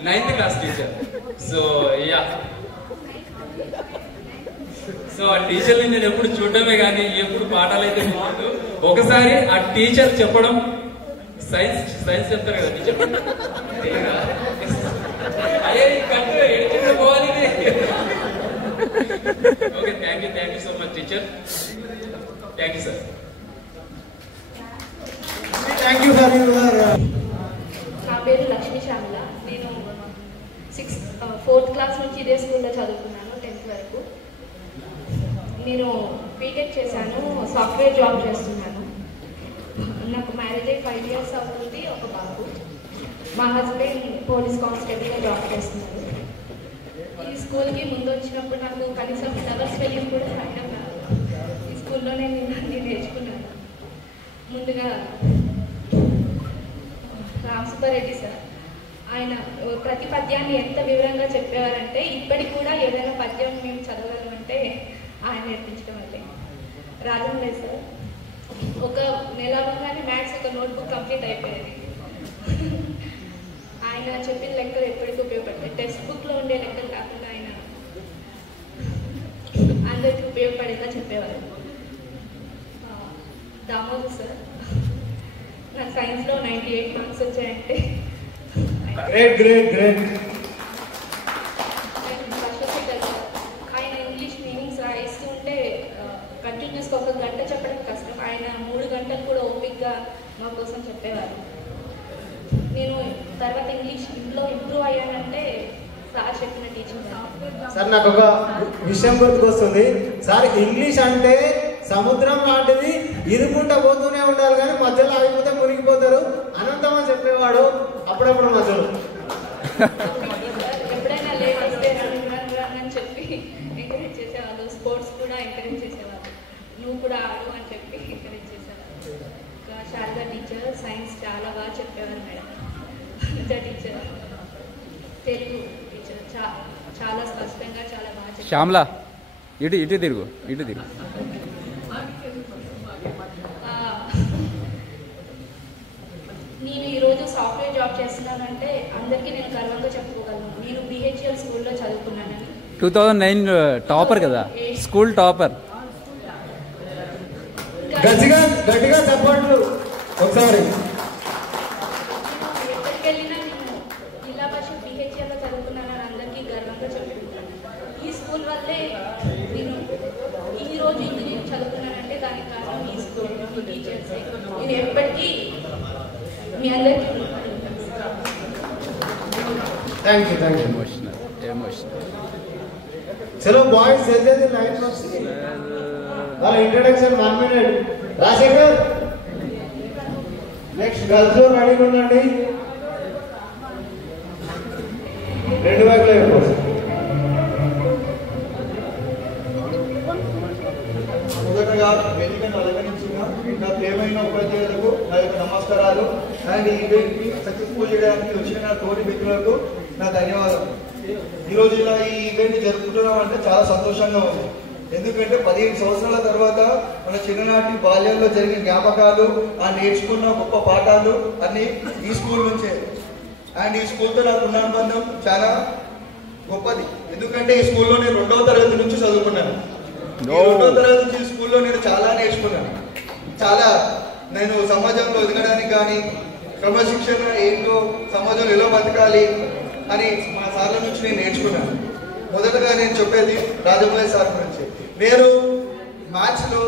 9th class teacher. So so ఆ టీచర్ని నేను ఎప్పుడు చూడడమే కానీ ఎప్పుడు పాఠాలు అయితే వినలేదు. ఒకసారి ఆ టీచర్ చెప్పడం, సైన్స్ చెప్తారు కదా టీచర్, అయ్యే కరెక్ట్ ఎడిట్ పోవాలి. Okay, thank you so much teacher. Thank you sir. Thank you for your. నా పేరు లక్ష్మీ శ్యామల. నేను 4th క్లాస్ నుంచి ఇదే స్కూల్లో చదువుకున్నాను, 10th వరకు. నేను బీటెక్ చేశాను, సాఫ్ట్వేర్ జాబ్ చేస్తున్నాను. నాకు మ్యారేజ్ అయ్యి 5 years అవుతుంది, ఒక బాబు. మా హస్బెండ్ పోలీస్ కానిస్టేబుల్గా జాబ్ చేస్తున్నారు. ఈ స్కూల్కి ముందు వచ్చినప్పుడు నాకు కనీసం ఫ్లవర్ స్పెల్లింగ్ కూడా రాయడం రాదు. ఈ స్కూల్లోనే నేను నేర్చుకున్నాను. ముందుగా రామసుబ్బారెడ్డి సార్, ఆయన ప్రతి పద్యాన్ని ఎంత వివరంగా చెప్పేవారంటే ఇప్పటికి కూడా ఏదైనా పద్యం మేము చదవగలమంటే ఆయన నేర్పించడం వల్లే. రాజంలే సార్, ఒక నెలలోగానే మ్యాథ్స్ ఒక నోట్బుక్ కంప్లీట్ అయిపోయేది. ఆయన చెప్పిన లెక్కలు ఎప్పటికీ ఉపయోగపడతాయి. టెక్స్ట్ బుక్లో ఉండే లెక్కలు కాకుండా ఆయన అందరికీ ఉపయోగపడేలా చెప్పేవారు. దామోదర్ సార్, నాకు సైన్స్లో 98 మార్క్స్ వచ్చాయంటే ఆయన ఇంగ్లీష్ మీనింగ్స్ రాయిస్తూ ఉంటే కంటిన్యూస్గా 1 గంట చెప్పడం కష్టం. ఆయన 3 గంటలు కూడా ఓపిక్గా మా కోసం చెప్పేవారు. నేను తర్వాత ఇంగ్లీష్ ఇంట్లో ఇంప్రూవ్ అయ్యానంటే సార్ చెప్పిన టీచింగ్. సార్ నాకు ఒక విషయం గుర్తుకొస్తుంది సార్. ఇంగ్లీష్ అంటే సముద్రం లాంటిది, ఇరుకుంటా పోతూనే ఉండాలి కానీ మధ్యలో ఆగిపోతే మునిగిపోతారు అనంతమని చెప్పేవాడు. అప్పుడప్పుడు మధ్యలో ఎప్పుడైనా లేట్ వస్తే అని చెప్పి ఎంకరేజ్ చేసేవాళ్ళు. స్పోర్ట్స్ కూడా ఎంకరేజ్ చేసేవాళ్ళు. నువ్వు కూడా ఆడు అని చెప్పి ఎంకరేజ్ చేసేవాళ్ళు. ఇంకా శారదా టీచర్ సైన్స్ చాలా బాగా చెప్పేవారు మేడం. టీచర్ తెలుగు టీచర్ చాలా స్పష్టంగా చాలా బాగా చెప్పారు. శ్యామల ఇటు తిరుగు. నేను ఈరోజు సాఫ్ట్వేర్ జాబ్ చేస్తున్నానంటే అందరికీ నేను గర్వంగా చెప్పుకోగలను. నేను BHL స్కూల్లో చదువుకున్నానని. 2009 టాపర్ కదా, స్కూల్ టాపర్. గట్టిగా సపోర్ట్లు ఒకసారి. ఎక్కడికి వెళ్ళినా నేను జిల్లా పరిషత్ BHL లో చదువుకున్నానని అందరికీ గర్వంగా చెప్పుకుంటాను. ఈ స్కూల్ వల్లే నేను ఈరోజు ఇంజనీరింగ్ చదువుకున్నానంటే దానికి కారణం ఈ స్కూల్, మీ టీచర్స్. నేను ఎప్పటికీ మీ అందరికీ థ్యాంక్ యూ. ఎమోషనల్. చలో బాయ్స్ చేసేది లైన్ వాళ్ళ introduction 1 minute. Rajasekhar next girls రెడీగా ఉండండి. 2 వైపులా అయిపోతుంది. మొదటగా వేదికను అలంకరించిన నా ప్రియమైన ఉపాధ్యాయులకు నా యొక్క నమస్కారాలు. అండ్ ఈ ఈవెంట్ని సక్సెస్ఫుల్ చేయడానికి వచ్చిన నా తోటి మిత్రులకు నా ధన్యవాదాలు. ఈరోజు ఇలా ఈ ఈవెంట్ జరుపుకుంటున్నాం అంటే చాలా సంతోషంగా ఉంది. ఎందుకంటే 15 సంవత్సరాల తర్వాత మన చిన్ననాటి బాల్యంలో జరిగిన జ్ఞాపకాలు, ఆ నేర్చుకున్న గొప్ప పాఠాలు అన్ని ఈ స్కూల్ నుంచే. అండ్ ఈ స్కూల్తో నాకు ఉన్న అనుబంధం చాలా గొప్పది. ఎందుకంటే ఈ స్కూల్లో నేను 2వ తరగతి నుంచి చదువుకున్నాను. 2వ తరగతి నుంచి స్కూల్లో నేను చాలా నేర్చుకున్నాను. చాలా నేను సమాజంలో ఎదగడానికి కానీ క్రమశిక్షణ ఏంటో సమాజంలో ఎలా బతకాలి అని మా సార్ల నుంచి నేను నేర్చుకున్నాను. మొదటగా నేను చెప్పేది రాజమౌళి సార్ గురించి. నేను మ్యాథ్స్లో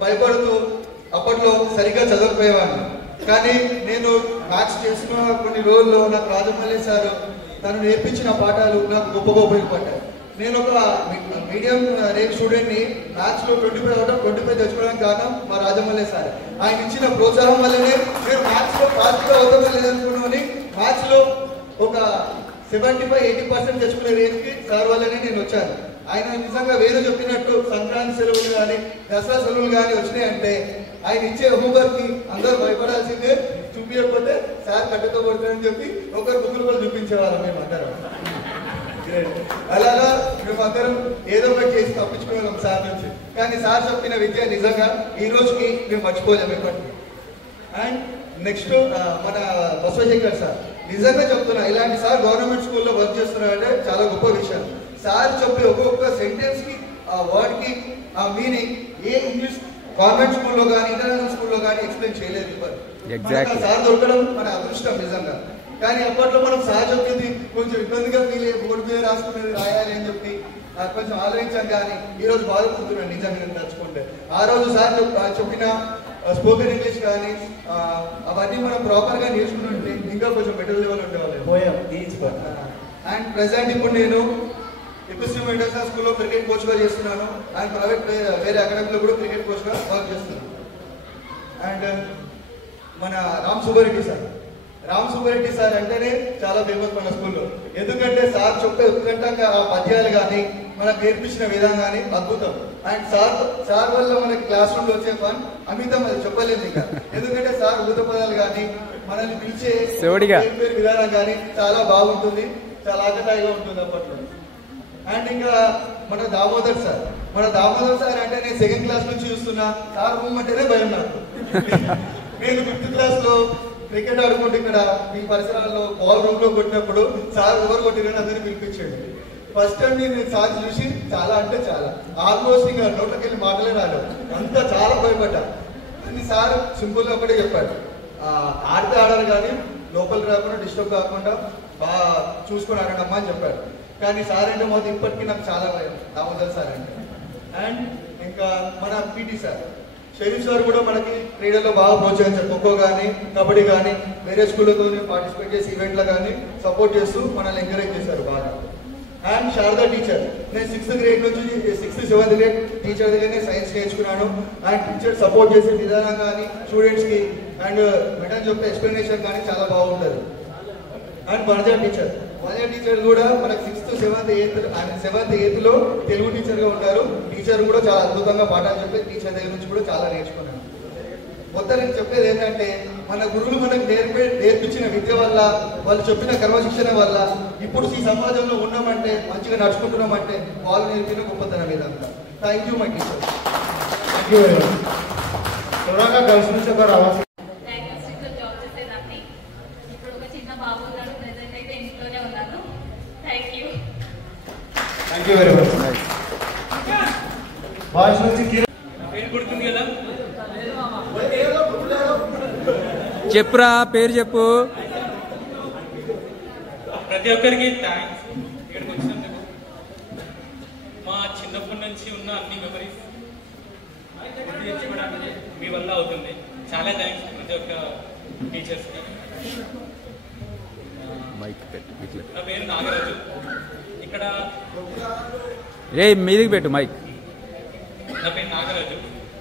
భయపడుతూ అప్పట్లో సరిగ్గా చదవకపోయేవాడిని. కానీ నేను మ్యాథ్స్ చేసిన కొన్ని రోజుల్లో నాకు రాజమౌళి సార్ తను నేర్పించిన పాఠాలు నాకు గొప్పగా ఉపయోగపడ్డాయి. నేను ఒక మీడియం రేంజ్ స్టూడెంట్ని మ్యాథ్స్లో 25 తెచ్చుకోవడానికి కారణం మా రాజమౌళి సార్. ఆయన ఇచ్చిన ప్రోత్సాహం వల్లనే నేను మ్యాథ్స్లో ఫాస్ట్గా అవుతామో లేదనుకున్నాను. మ్యాథ్స్లో ఒక 75-80% తెచ్చుకునే రేంజ్కి సార్ వల్లనే నేను వచ్చాను. ఆయన నిజంగా వేరే చెప్పినట్టు సంక్రాంతి సెలవులు కానీ దసరా సెలవులు కానీ వచ్చినాయంటే ఆయన ఇచ్చే హోంవర్క్కి అందరూ భయపడాల్సిందే, చూపించకపోతే సార్ కట్టుతో పడుతుందని చెప్పి ఒకరు బుక్కులు కూడా చూపించేవాళ్ళం మేము అందరం. అలాగా మేమందరం ఏదో ఒకటి చేసి తప్పించుకోగలం సార్ నుంచి. కానీ సార్ చెప్పిన విద్య నిజంగా ఈ రోజుకి మేము మర్చిపోలేము ఇప్పటికీ. అండ్ నెక్స్ట్ మన బసవశేఖర్ సార్, నిజంగా చెప్తున్నా ఇలాంటి సార్ గవర్నమెంట్ స్కూల్లో వర్క్ చేస్తున్నారంటే చాలా గొప్ప విషయం. సార్ చెప్పే ఒక్కొక్క సెంటెన్స్ కి ఆ వర్డ్ కి ఆ మీనింగ్ ఏ ఇంగ్లీష్ గవర్నమెంట్ స్కూల్లో కానీ ఇంటర్నేషనల్ స్కూల్లో కానీ ఎక్స్ప్లెయిన్ చేయలేదు ఇవ్వరు. సార్ దొరకడం మన అదృష్టం నిజంగా. కానీ అప్పట్లో మనం సార్ చెప్పింది కొంచెం ఇబ్బందిగా ఫీల్ అయ్యి బోర్డు మీద రాసుకునేది రాయాలి అని చెప్పి కొంచెం ఆలోచించాం. కానీ ఈ రోజు బాధపడుతున్నాను నిజంగా నేను తలుచుకుంటే. ఆ రోజు సార్ చెప్పిన స్పోకెన్ ఇంగ్లీష్ కానీ అవన్నీ మనం ప్రాపర్గా నేర్చుకుంటుంటే ఇంకా కొంచెం బెటర్ లెవెల్ ఉండేవాళ్ళు. అండ్ ప్రెసెంట్ ఇప్పుడు నేను ఎపిసి ఇంటర్నేషనల్ స్కూల్లో క్రికెట్ కోచ్గా చేస్తున్నాను. అండ్ ప్రైవేట్ వేరే అకాడమీలో కూడా క్రికెట్ కోచ్గా వర్క్ చేస్తున్నాను. అండ్ మన రామ్ సుబ్బారెడ్డి సార్ అంటేనే చాలా ఫేమస్ మన స్కూల్లో. ఎందుకంటే సార్ చెప్పే ఉత్కంఠంగా ఆ పద్యాలు కానీ మనకు నేర్పించిన విధానం కానీ అద్భుతం. అండ్ సార్ వల్ల మనకి క్లాస్ రూమ్లో వచ్చే ఫన్ అమితం, అది చెప్పలేదు ఇంకా. ఎందుకంటే సార్ ఊత పదాలు కానీ మనల్ని పిలిచే విధానం కానీ చాలా బాగుంటుంది, చాలా ఆకతాయిగా ఉంటుంది అప్పట్లో. అండ్ ఇంకా మన దామోదర్ సార్ అంటే నేను 2nd క్లాస్ నుంచి చూస్తున్నా. సార్ రూమ్ అంటేనే భయం నాకు. నేను 5th క్లాస్లో క్రికెట్ ఆడుకుంటూ ఇక్కడ మీ పరిసరాల్లో బాల్ రూమ్ లో కొట్టినప్పుడు సార్ ఎవరు కొట్టిరని అందరినీ పిలిపించాడు. ఫస్ట్ టైం నేను సార్ చూసి చాలా అంటే చాలా ఆల్మోస్ట్ ఇంకా నోట్లోకి వెళ్ళి మాటలే రాలేదు, అంతా చాలా భయపడ్డా. అని సార్ సింపుల్గా ఒకటే చెప్పాడు, ఆడితే ఆడారు కానీ లోపలికి రాకుండా డిస్టర్బ్ కాకుండా బాగా చూసుకొని ఆడమ్మా అని చెప్పాడు. కానీ సార్ అంటే మొదటి ఇప్పటికీ నాకు చాలా భయం దామోదర్ సార్ అంటే. అండ్ ఇంకా మన పీటీ సార్ షరీఫ్ సార్ కూడా మనకి క్రీడల్లో బాగా ప్రోత్సహించారు. ఖోఖో కానీ కబడ్డీ కానీ వేరే స్కూళ్ళతో పార్టిసిపేట్ చేసి ఈవెంట్లో కానీ సపోర్ట్ చేస్తూ మనల్ని ఎంకరేజ్ చేశారు బాగా. అండ్ శారదా టీచర్, నేను 6th గ్రేడ్ నుంచి 6th 7th గ్రేడ్ టీచర్ దగ్గరనే సైన్స్ నేర్చుకున్నాను. అండ్ టీచర్ సపోర్ట్ చేసే విధానం కానీ స్టూడెంట్స్కి అండ్ మేడం చెప్పే ఎక్స్ప్లెనేషన్ కానీ చాలా బాగుంటుంది. అండ్ వనజ టీచర్ కూడా మనకు 6th 7th 8th లో తెలుగు టీచర్గా ఉన్నారు. టీచర్ కూడా చాలా అద్భుతంగా పాఠాలు చెప్పే టీచర్ దగ్గర నుంచి కూడా చాలా నేర్చుకున్నాను. మొత్తం నేను చెప్పేది ఏంటంటే మన గురువులు మనకు నేర్పించిన విద్య వల్ల, వాళ్ళు చెప్పిన క్రమశిక్షణ వల్ల ఇప్పుడు ఈ సమాజంలో ఉన్నామంటే, మంచిగా నడుచుకుంటున్నామంటే వాళ్ళు నేర్పిన గొప్పతనం ఇదంతా. Thank you my teacher. Thank you very much. త్వరగా గర్ల్స్ నుంచి ఒక రావాలి. Thank you very much. Boys నుంచి చెప్పురా, పేరు చెప్పు. ప్రతి ఒక్కరికి థ్యాంక్స్ ఇక్కడికి వచ్చినందుకు. మా చిన్నప్పటి నుంచి ఉన్న అన్ని మెమరీస్ తెచ్చుకోవడానికి మీ వల్ల అవుతుంది. చాలా థ్యాంక్స్ ప్రతి ఒక్క టీచర్స్కి. నా పేరు నాగరాజు. ఇక్కడ మీదికి పెట్టు మైక్. నా పేరు నాగరాజు.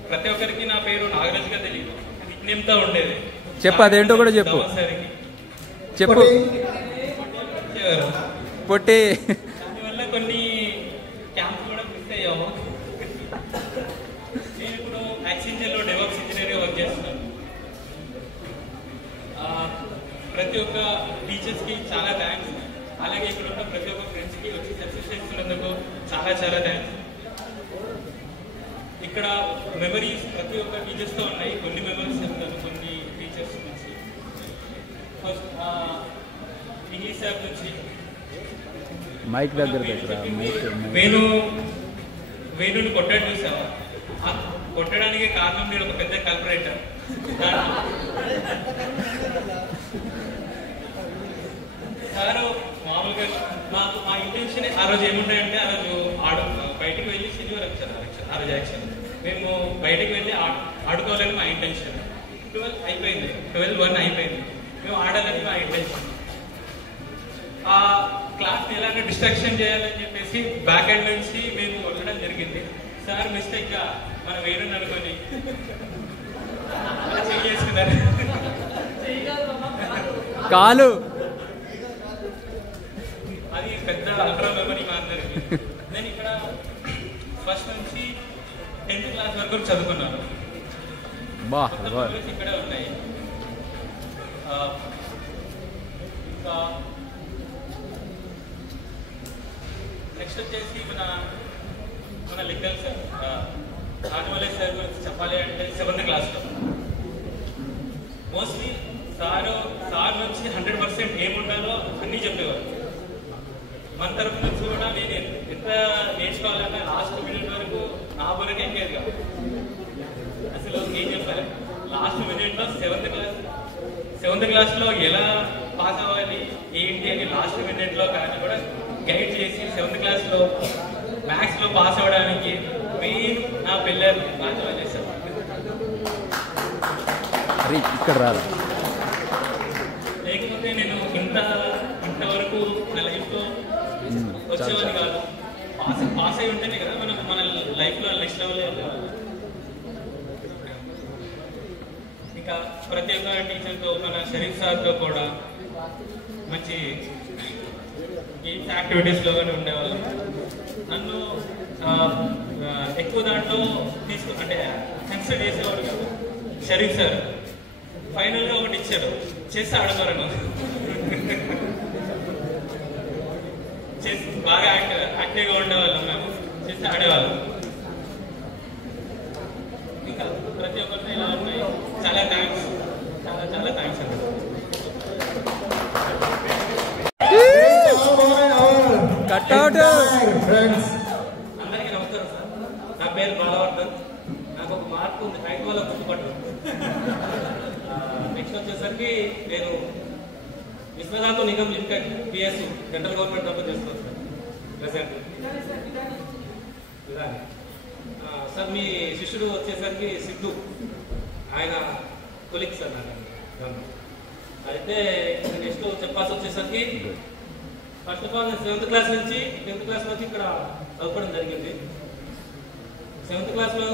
ప్రతి ఒక్కరికి నా పేరు నాగరాజుగా తెలియదు, నిక్నేమ్తో ఉండేది. చెప్పు, అదేంటో కూడా చెప్పు. చెప్పు పొట్టి. దానివల్ల కొన్ని క్యాంప్స్ కూడా మిస్ అయ్యాము. నేను ఇప్పుడు యాక్సెంచర్లో డెవలప్స్ ఇంజనీర్గా వర్క్ చేస్తున్నాను. ప్రతి ఒక్క టీచర్స్కి చాలా థ్యాంక్స్. అలాగే ఇక్కడ ఉన్న ప్రతి ఒక్క ఫ్రెండ్స్కి వచ్చి సక్సెస్ చేస్తున్నందుకు చాలా చాలా థ్యాంక్స్. ఇక్కడ మెమరీస్ ప్రతి ఒక్క టీచర్స్తో ఉన్నాయి. కొన్ని మెమరీస్ చెప్తాను కొన్ని టీచర్స్ నుంచి. ఫస్ట్ ఇంగ్లీష్ సార్ నుంచి మైక్ దగ్గర వేణుని కొట్టాడు చూసావా? కొట్టడానికి కారణం నేను ఒక పెద్ద కల్పరేటర్. సార్ మామూలుగా మా ఇంటెన్షన్ ఆ రోజు ఏముంటాయంటే, ఆ రోజు బయటకు వెళ్ళి శనివారం ఆ రోజు యాక్షన్ మేము బయటకు వెళ్ళి ఆడుకోవాలని మా ఇంటెన్షన్. 12 అయిపోయింది, 12-1 అయిపోయింది. మేము ఆడాలని మా ఇంటెన్షన్. ఆ క్లాస్ని ఎలాగ డిస్ట్రాక్షన్ చేయాలని చెప్పేసి బ్యాక్ ఎండ్ నుంచి మేము కొట్టడం జరిగింది. సార్ మిస్టేక్ గా మనం వేరుని అనుకొని చేసుకున్నారు. కాలు అది పెద్ద అల్ట్రా మెమరీ మా అందరికి. నేను ఇక్కడ ఫస్ట్ నుంచి 10th క్లాస్ వరకు చదువుకున్నాను. ఇక్కడే ఉన్నాయి. ఇంకా నెక్స్ట్ వచ్చేసి మన లిక్కల్ సార్, ఆదిమలే సార్ గురించి చెప్పాలి అంటే 7th క్లాస్లో మోస్ట్లీ సార్ నుంచి 100% ఏముండాలో అన్నీ చెప్పేవారు. మన తరఫు నుంచి కూడా నేను ఎంత నేర్చుకోవాలంటే లాస్ట్ మినిట్ వరకు నా వరకు ఎక్కేది కాదు. అసలు ఏం చెప్పాలి, లాస్ట్ మినిట్లో 7th క్లాస్లో ఎలా పాస్ అవ్వాలి ఏంటి అని లాస్ట్ మినిట్లో కానీ కూడా గైడ్ చేసి 7th క్లాస్లో మ్యాథ్స్లో పాస్ అవ్వడానికి మెయిన్ నా పిల్లలు బాగా చేశారు. ఇక్కడ రాదు, లేకపోతే నేను ఇంతవరకు నా లైఫ్లో వచ్చేవాడిని కాదు. పాస్ అయి ఉంటేనే కదా మన లైఫ్లో నెక్స్ట్ లెవెల్ వెళ్ళేవాళ్ళు. ఇంకా ప్రతి ఒక్క టీచర్తో, మన షరీఫ్ సార్తో కూడా మంచి గేమ్స్ యాక్టివిటీస్లో కానీ ఉండేవాళ్ళు. నన్ను ఎక్కువ దాంట్లో అంటే కన్సిడర్ చేసేవాడు కాదు. షరీఫ్ సార్ ఫైనల్గా ఒకటి ఇచ్చాడు, చెస్ ఆడతారను. చెస్ బాగా యాక్టివ్గా ఉండేవాళ్ళం మేము, చెస్ ఆడేవాళ్ళం. ఇంకా ప్రతి ఒక్కరితో ఇలా ఉన్నాయి. చాలా థ్యాంక్స్, చాలా థ్యాంక్స్ అండి. అందరికీ నమస్కారం సార్. నా పేరు బాలవర్ధన్. నాకు ఒక మార్క్ ఉంది, హైట్ వల్ల గుర్తుపట్టు. నెక్స్ట్ వచ్చేసరికి నేను Vishwanatha Nigam limited PSC central government తరఫున చేస్తున్నాను సార్ ప్రెసెంట్. సార్ మీ శిష్యుడు వచ్చేసరికి సిద్ధు, ఆయన కొలిక్ సార్ నాకు. అయితే నెక్స్ట్ చెప్పాల్సి వచ్చేసరికి ఫస్ట్ ఆఫ్ ఆల్ నేను 7th క్లాస్ నుంచి 10th క్లాస్ నుంచి ఇక్కడ చదువుకోవడం జరిగింది. 7th క్లాస్లో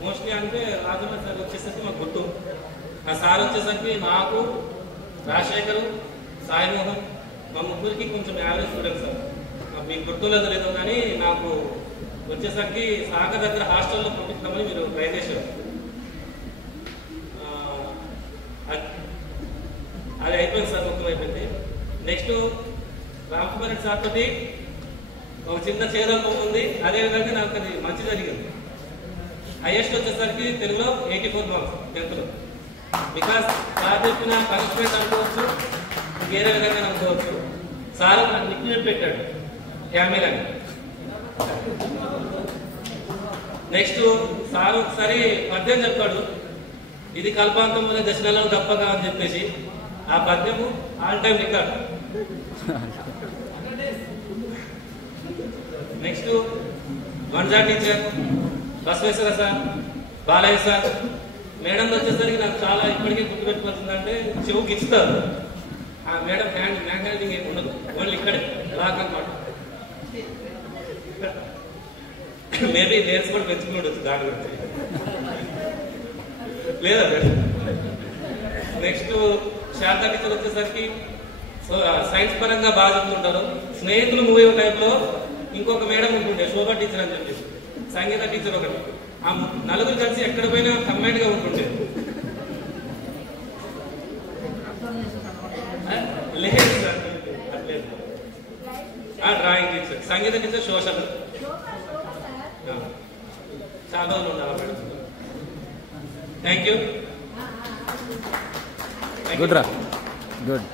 మోస్ట్లీ అంటే రాజమౌళి సార్ వచ్చేసరికి మాకు గుర్తు. ఆ సార్ వచ్చేసరికి నాకు, రాజశేఖర్, సాయిమోహన్, మా ముగ్గురికి కొంచెం యావరేజ్ స్టూడెంట్ సార్. మీకు గుర్తులేదు లేదో కానీ నాకు వచ్చేసరికి సాగర్ దగ్గర హాస్టల్లో పంపిస్తామని మీరు ట్రై చేశారు. అది అయిపోయింది సార్, మొత్తం అయిపోయింది. నెక్స్ట్ రామ్కుమార్ రెడ్డి సార్ తోటి ఒక చిన్న చేదం ఉంది. అదేవిధంగా నాకు అది మంచి జరిగింది. హైయెస్ట్ వచ్చేసరికి తెలుగులో 84 మార్క్స్ 10th లో. బికాస్ సార్ చెప్పిన పనిష్మెంట్ అనుకోవచ్చు, వేరే విధంగా అనుకోవచ్చు. సార్ నాకు నిక్నేమ్ పెట్టాడు క్యామెరాని. నెక్స్ట్ సార్ ఒకసారి పద్యం చెప్పాడు, ఇది కల్పాంతం వల్ల దశలలో తప్పగా అని చెప్పేసి. ఆ పద్యము ఆల్ టైమ్ రికార్డ్. నెక్స్ట్ వన్జా teacher, Basaveshwara sir, Balayya sir, madam వచ్చేసరికి నాకు చాలా ఇప్పటికీ గుర్తుపెట్టుకోవాల్సిందంటే చెవుకి ఇస్తారు. ఆ మేడం హ్యాండింగ్ ఏమి ఉండదు, ఓన్లీ ఇక్కడే లాక్ అనమాట. మేబీ నేర్స్ కూడా పెంచుకుని ఉండొచ్చు దాని గురించి లేదా. నెక్స్ట్ శారదా టీచర్ వచ్చేసరికి సైన్స్ పరంగా బాగా చెప్తుంటారు. స్నేహితులు మూవీ టైప్లో ఇంకొక మేడం ఉంటుండే, శోభా టీచర్ అని చెప్పేసి. సంగీత టీచర్ ఒకటి. ఆ నలుగురు కలిసి ఎక్కడ పోయినా కంబైన్డ్ గా ఉంటుండే. లేదు సార్, డ్రాయింగ్ టీచర్, సంగీత టీచర్, సోషల్. చాలా రోజులు ఉండాలి మేడం. Thank you. గుడ్ రా, గుడ్.